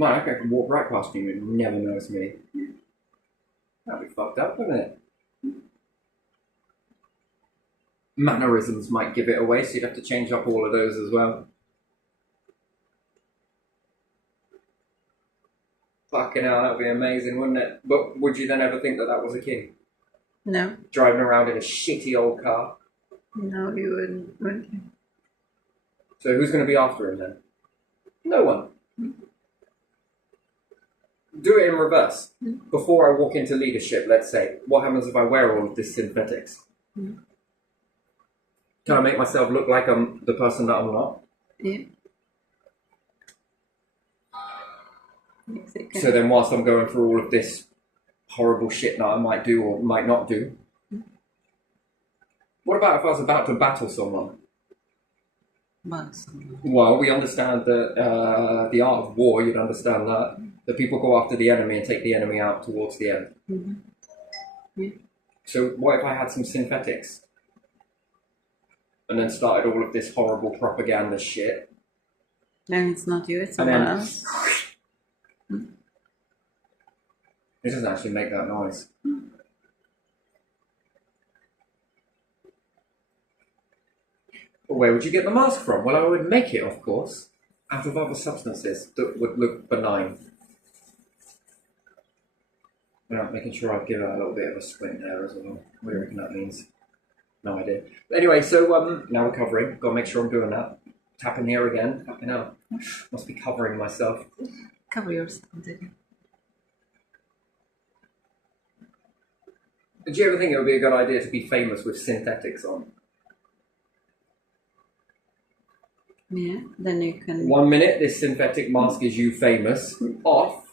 I could walk right past you and never notice me. That'd be fucked up, wouldn't it? Mannerisms might give it away, so you'd have to change up all of those as well. Fucking hell, that would be amazing, wouldn't it? But would you then ever think that that was a king? No. Driving around in a shitty old car? No, you wouldn't. So who's going to be after him then? No one. Do it in reverse. Before I walk into leadership, let's say, what happens if I wear all of this synthetics? Can I make myself look like I'm the person that I'm not? Yeah. Yes, it can. So then whilst I'm going through all of this horrible shit that I might do or might not do, what about if I was about to battle someone? Well, we understand that the art of war, you'd understand that. That people go after the enemy and take the enemy out towards the end. Yeah. So what if I had some synthetics? And then started all of this horrible propaganda shit. Then it's not you, it's someone else. It doesn't actually make that noise. But where would you get the mask from? Well, I would make it, of course, out of other substances that would look benign. Without making sure I give it a little bit of a squint there as well. What do you reckon that means? No idea. But anyway, so now we're covering. Got to make sure I'm doing that. Tapping here again. Fucking hell. Must be covering myself. Cover yourself. Did you ever think it would be a good idea to be famous with synthetics on? Yeah, then you can... 1 minute, this synthetic mask is you famous. Off.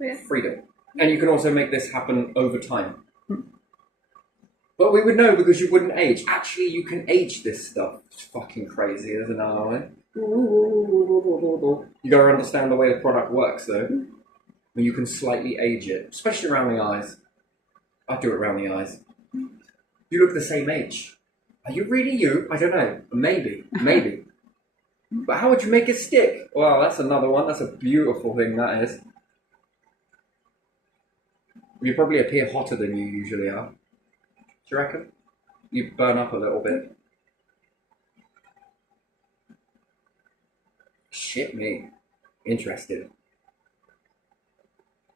Yeah. Freedom. And you can also make this happen over time. But we would know because you wouldn't age. Actually, you can age this stuff. It's fucking crazy, isn't it? You gotta understand the way the product works, though. And you can slightly age it, especially around the eyes. I do it around the eyes. You look the same age. Are you really you? I don't know. Maybe. But how would you make it stick? Well, that's another one. That's a beautiful thing, that is. You probably appear hotter than you usually are. Do you reckon? You burn up a little bit. Shit me. Interested.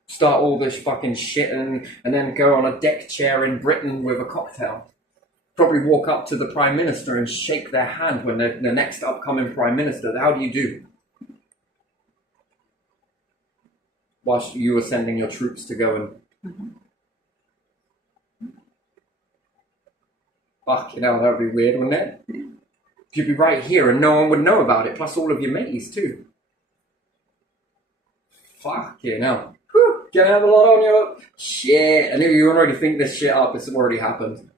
Start all this fucking shit and then go on a deck chair in Britain with a cocktail. Probably walk up to the Prime Minister and shake their hand when they're the next upcoming Prime Minister. How do you do? Whilst you were sending your troops to go and... Fucking hell, that would be weird, wouldn't it? You'd be right here and no one would know about it, plus all of your mates too. Fuck you know. Gonna have a lot on your shit. And if you already think this shit up, it's already happened.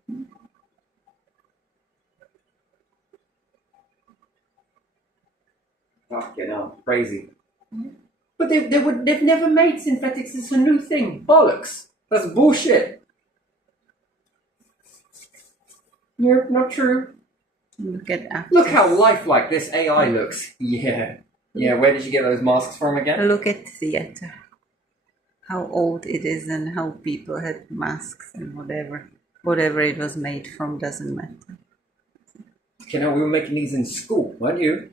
Fuck you know. Crazy. But they've never made synthetics as a new thing. Bollocks. That's bullshit. You're not true. Look how lifelike this AI looks. Yeah. Yeah, where did you get those masks from again? Look at theater. How old it is and how people had masks and whatever. Whatever it was made from doesn't matter. You know, we were making these in school, weren't you?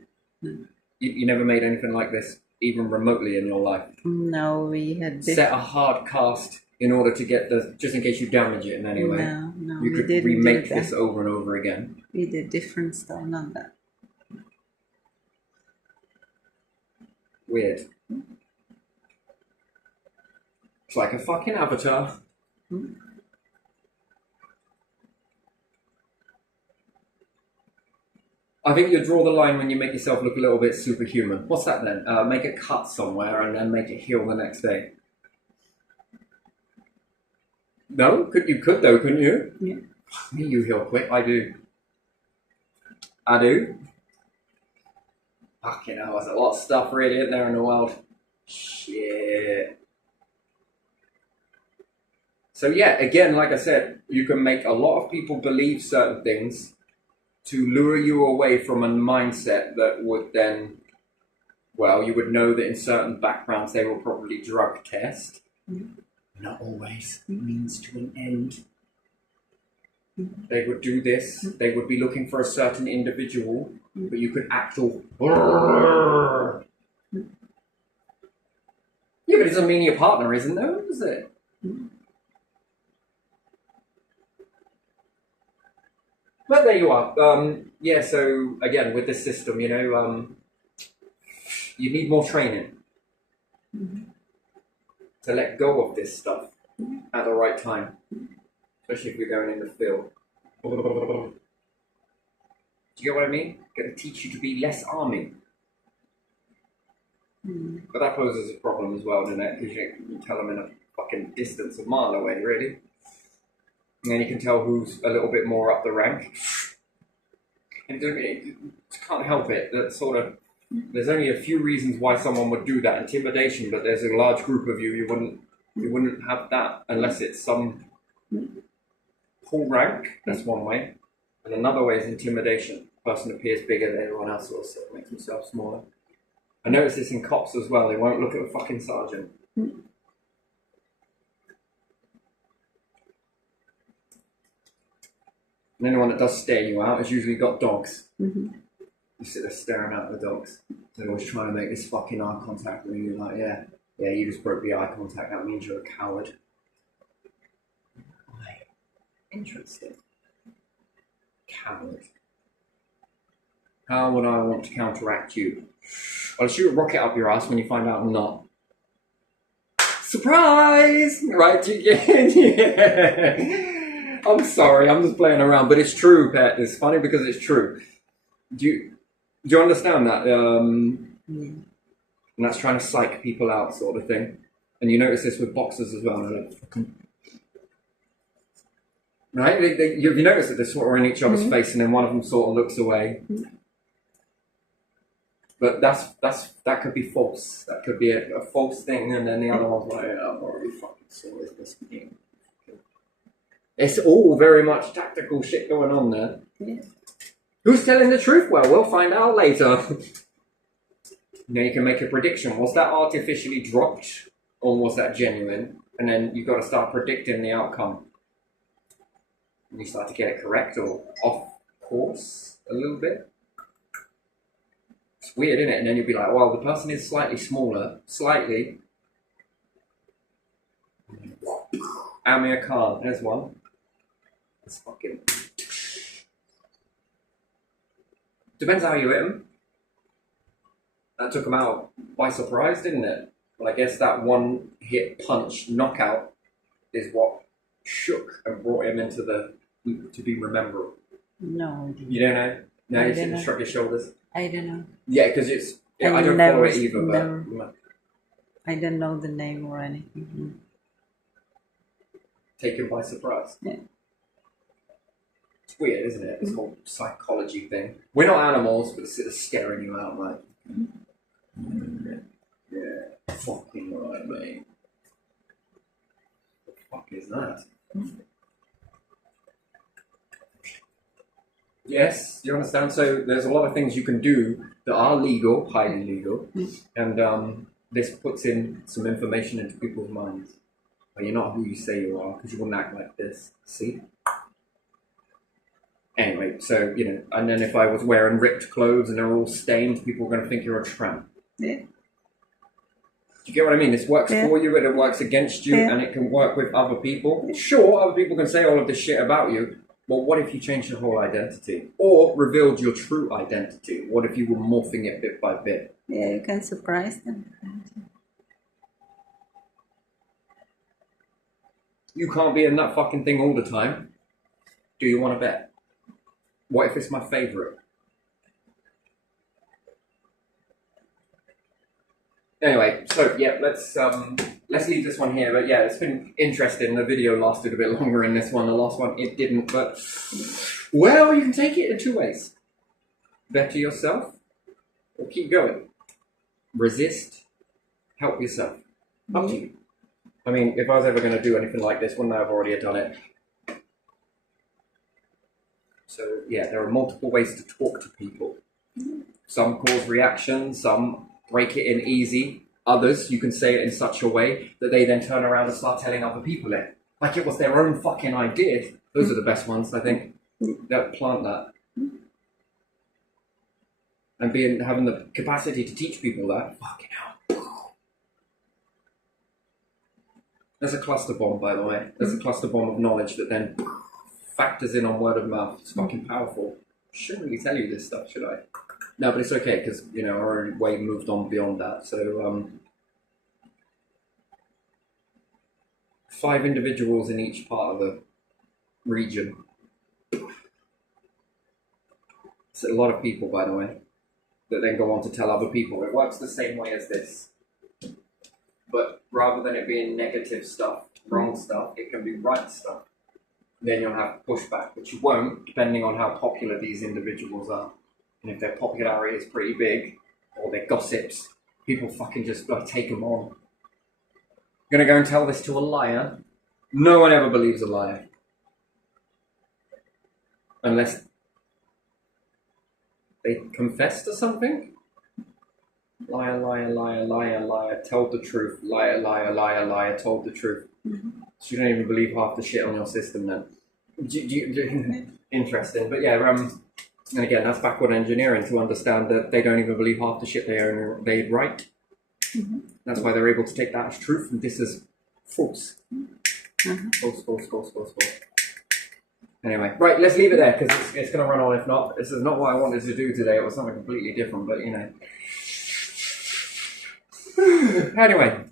You never made anything like this, even remotely in your life? No, we had... Set a hard cast in order to get the... Just in case you damage it in any way. No, you could remake this over and over again. We did different stuff, not that. Weird. It's like a fucking avatar. I think you draw the line when you make yourself look a little bit superhuman. What's that then? Make a cut somewhere and then make it heal the next day. No? You could though, couldn't you? Yeah. Me, you heal quick. I do. I do. Fucking hell, there's a lot of stuff really in there in the world. Shit. So yeah, again, like I said, you can make a lot of people believe certain things to lure you away from a mindset that would then, well, you would know that in certain backgrounds they will probably drug test. Not always. Means to an end. They would do this. They would be looking for a certain individual, but you could act all... Yeah, but it doesn't mean your partner isn't though, does it? But there you are. Yeah, so again, with this system, you know, you need more training to let go of this stuff at the right time, especially if you're going in the field. Do you get what I mean? Going to teach you to be less army. But that poses a problem as well, doesn't it? Because you tell them in a fucking distance a mile away, really. And then you can tell who's a little bit more up the rank. And you can't help it. That sort of, there's only a few reasons why someone would do that. Intimidation, but there's a large group of you wouldn't have that unless it's some pull rank. That's one way. And another way is intimidation. The person appears bigger than everyone else, or so makes himself smaller. I notice this in cops as well. They won't look at a fucking sergeant. And anyone that does stare you out has usually got dogs. You sit there staring at the dogs. They're always trying to make this fucking eye contact with you. Like, yeah, you just broke the eye contact. That means you're a coward. Interesting. Coward. How would I want to counteract you? I'll shoot a rocket up your ass when you find out I'm not. Surprise! Right? Yeah. I'm sorry, I'm just playing around, but it's true, Pet. It's funny because it's true. Do you understand that? And that's trying to psych people out, sort of thing. And you notice this with boxers as well. Right? You notice that they're sort of in each other's face, and then one of them sort of looks away. But that could be false. That could be a false thing, and then the other one's like, oh, I've already fucking saw this game. It's all very much tactical shit going on there. Yeah. Who's telling the truth? Well, we'll find out later. Now you can make a prediction. Was that artificially dropped, or was that genuine? And then you've got to start predicting the outcome. And you start to get it correct or off course a little bit. It's weird, isn't it? And then you'll be like, well, the person is slightly smaller. Slightly. Amir Khan, there's one. It's fucking... Depends how you hit him. That took him out by surprise, didn't it? Well, I guess that one hit punch knockout is what shook and brought him into to be rememberable. No. You don't know? No, I you don't should know. shrug your shoulders. I don't know. Yeah, because it's. Yeah, I don't never, follow it either, never, but I don't know the name or anything. taken by surprise. Yeah. It's weird, isn't it? This whole psychology thing. We're not animals, but it's sort of scaring you out, like. Yeah, fucking right, mate. What the fuck is that? Yes, you understand? So there's a lot of things you can do that are legal, highly legal, and this puts in some information into people's minds. But you're not who you say you are, because you wouldn't act like this. See? Anyway, so, you know, and then if I was wearing ripped clothes and they're all stained, people are going to think you're a tramp. Yeah. Do you get what I mean? This works Yeah. for you and it works against you, Yeah. and it can work with other people. Sure, other people can say all of this shit about you, but what if you changed your whole identity? Or revealed your true identity? What if you were morphing it bit by bit? Yeah, you can surprise them. You can't be in that fucking thing all the time. Do you want to bet? What if it's my favourite? Anyway, so yeah, let's leave this one here. But yeah, it's been interesting. The video lasted a bit longer in this one. The last one, it didn't. But, well, you can take it in two ways. Better yourself, or keep going. Resist, help yourself. Up to you. I mean, if I was ever going to do anything like this, wouldn't I have already done it? So yeah, there are multiple ways to talk to people. Some cause reaction, some break it in easy. Others, you can say it in such a way that they then turn around and start telling other people it. Like it was their own fucking idea. Those are the best ones, I think. That plant that. And having the capacity to teach people that. Fucking hell. There's a cluster bomb, by the way. There's a cluster bomb of knowledge that then factors in on word of mouth. It's fucking powerful. Shouldn't really tell you this stuff, should I? No, but it's okay, because, you know, I already way moved on beyond that. So, 5 individuals in each part of the region. It's a lot of people, by the way, that then go on to tell other people. It works the same way as this. But rather than it being negative stuff, wrong stuff, it can be right stuff. Then you'll have pushback, which you won't, depending on how popular these individuals are. And if their popularity is pretty big, or their gossips, people fucking just like take them on. You're gonna go and tell this to a liar? No one ever believes a liar. Unless they confess to something? Liar, liar, liar, liar, liar, told the truth. Liar, liar, liar, liar, told the truth. So you don't even believe half the shit on your system then. Interesting. But yeah, and again, that's backward engineering to understand that they don't even believe half the shit they write. That's why they're able to take that as truth and this is false. False. Anyway, right, let's leave it there because it's going to run on if not. This is not what I wanted to do today. It was something completely different, but you know. Anyway,